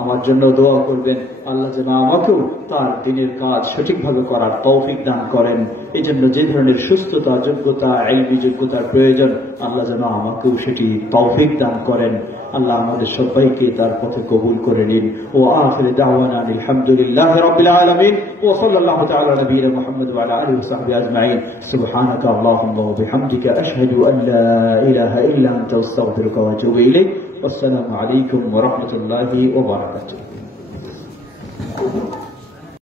আমার জন্য দোয়া করবেন আল্লাহ যেন আমাকেও তার দিনের কাজ সঠিকভাবে করার তৌফিক দান করেন। এই জন্য যে ধরনের সুস্থতা, যোগ্যতা, ইলমি যোগ্যতার প্রয়োজন, আল্লাহ যেন আমাকেও সেটি তৌফিক দান করেন। আল্লাহ আমাদের সবাইকে তার পথে কবুল করে নিন। ও আখিরু দাওয়ানা আলহামদুলিল্লাহি রাব্বিল আলামিন ওয়া সাল্লাল্লাহু তাআলা নবিয়্যিনা মুহাম্মদ ওয়া আলা আলিহি ওয়া সাহবিহি আজমাইন। সুবহানাকা আল্লাহুম্মা ওয়া বিহামদিকা আশহাদু আন লা ইলাহা ইল্লা আনতা আস্তাগফিরুকা ওয়া আতুবু ইলাইক। আসসালামু আলাইকুম ওয়া রাহমাতুল্লাহি ওয়া বারাকাতুহু।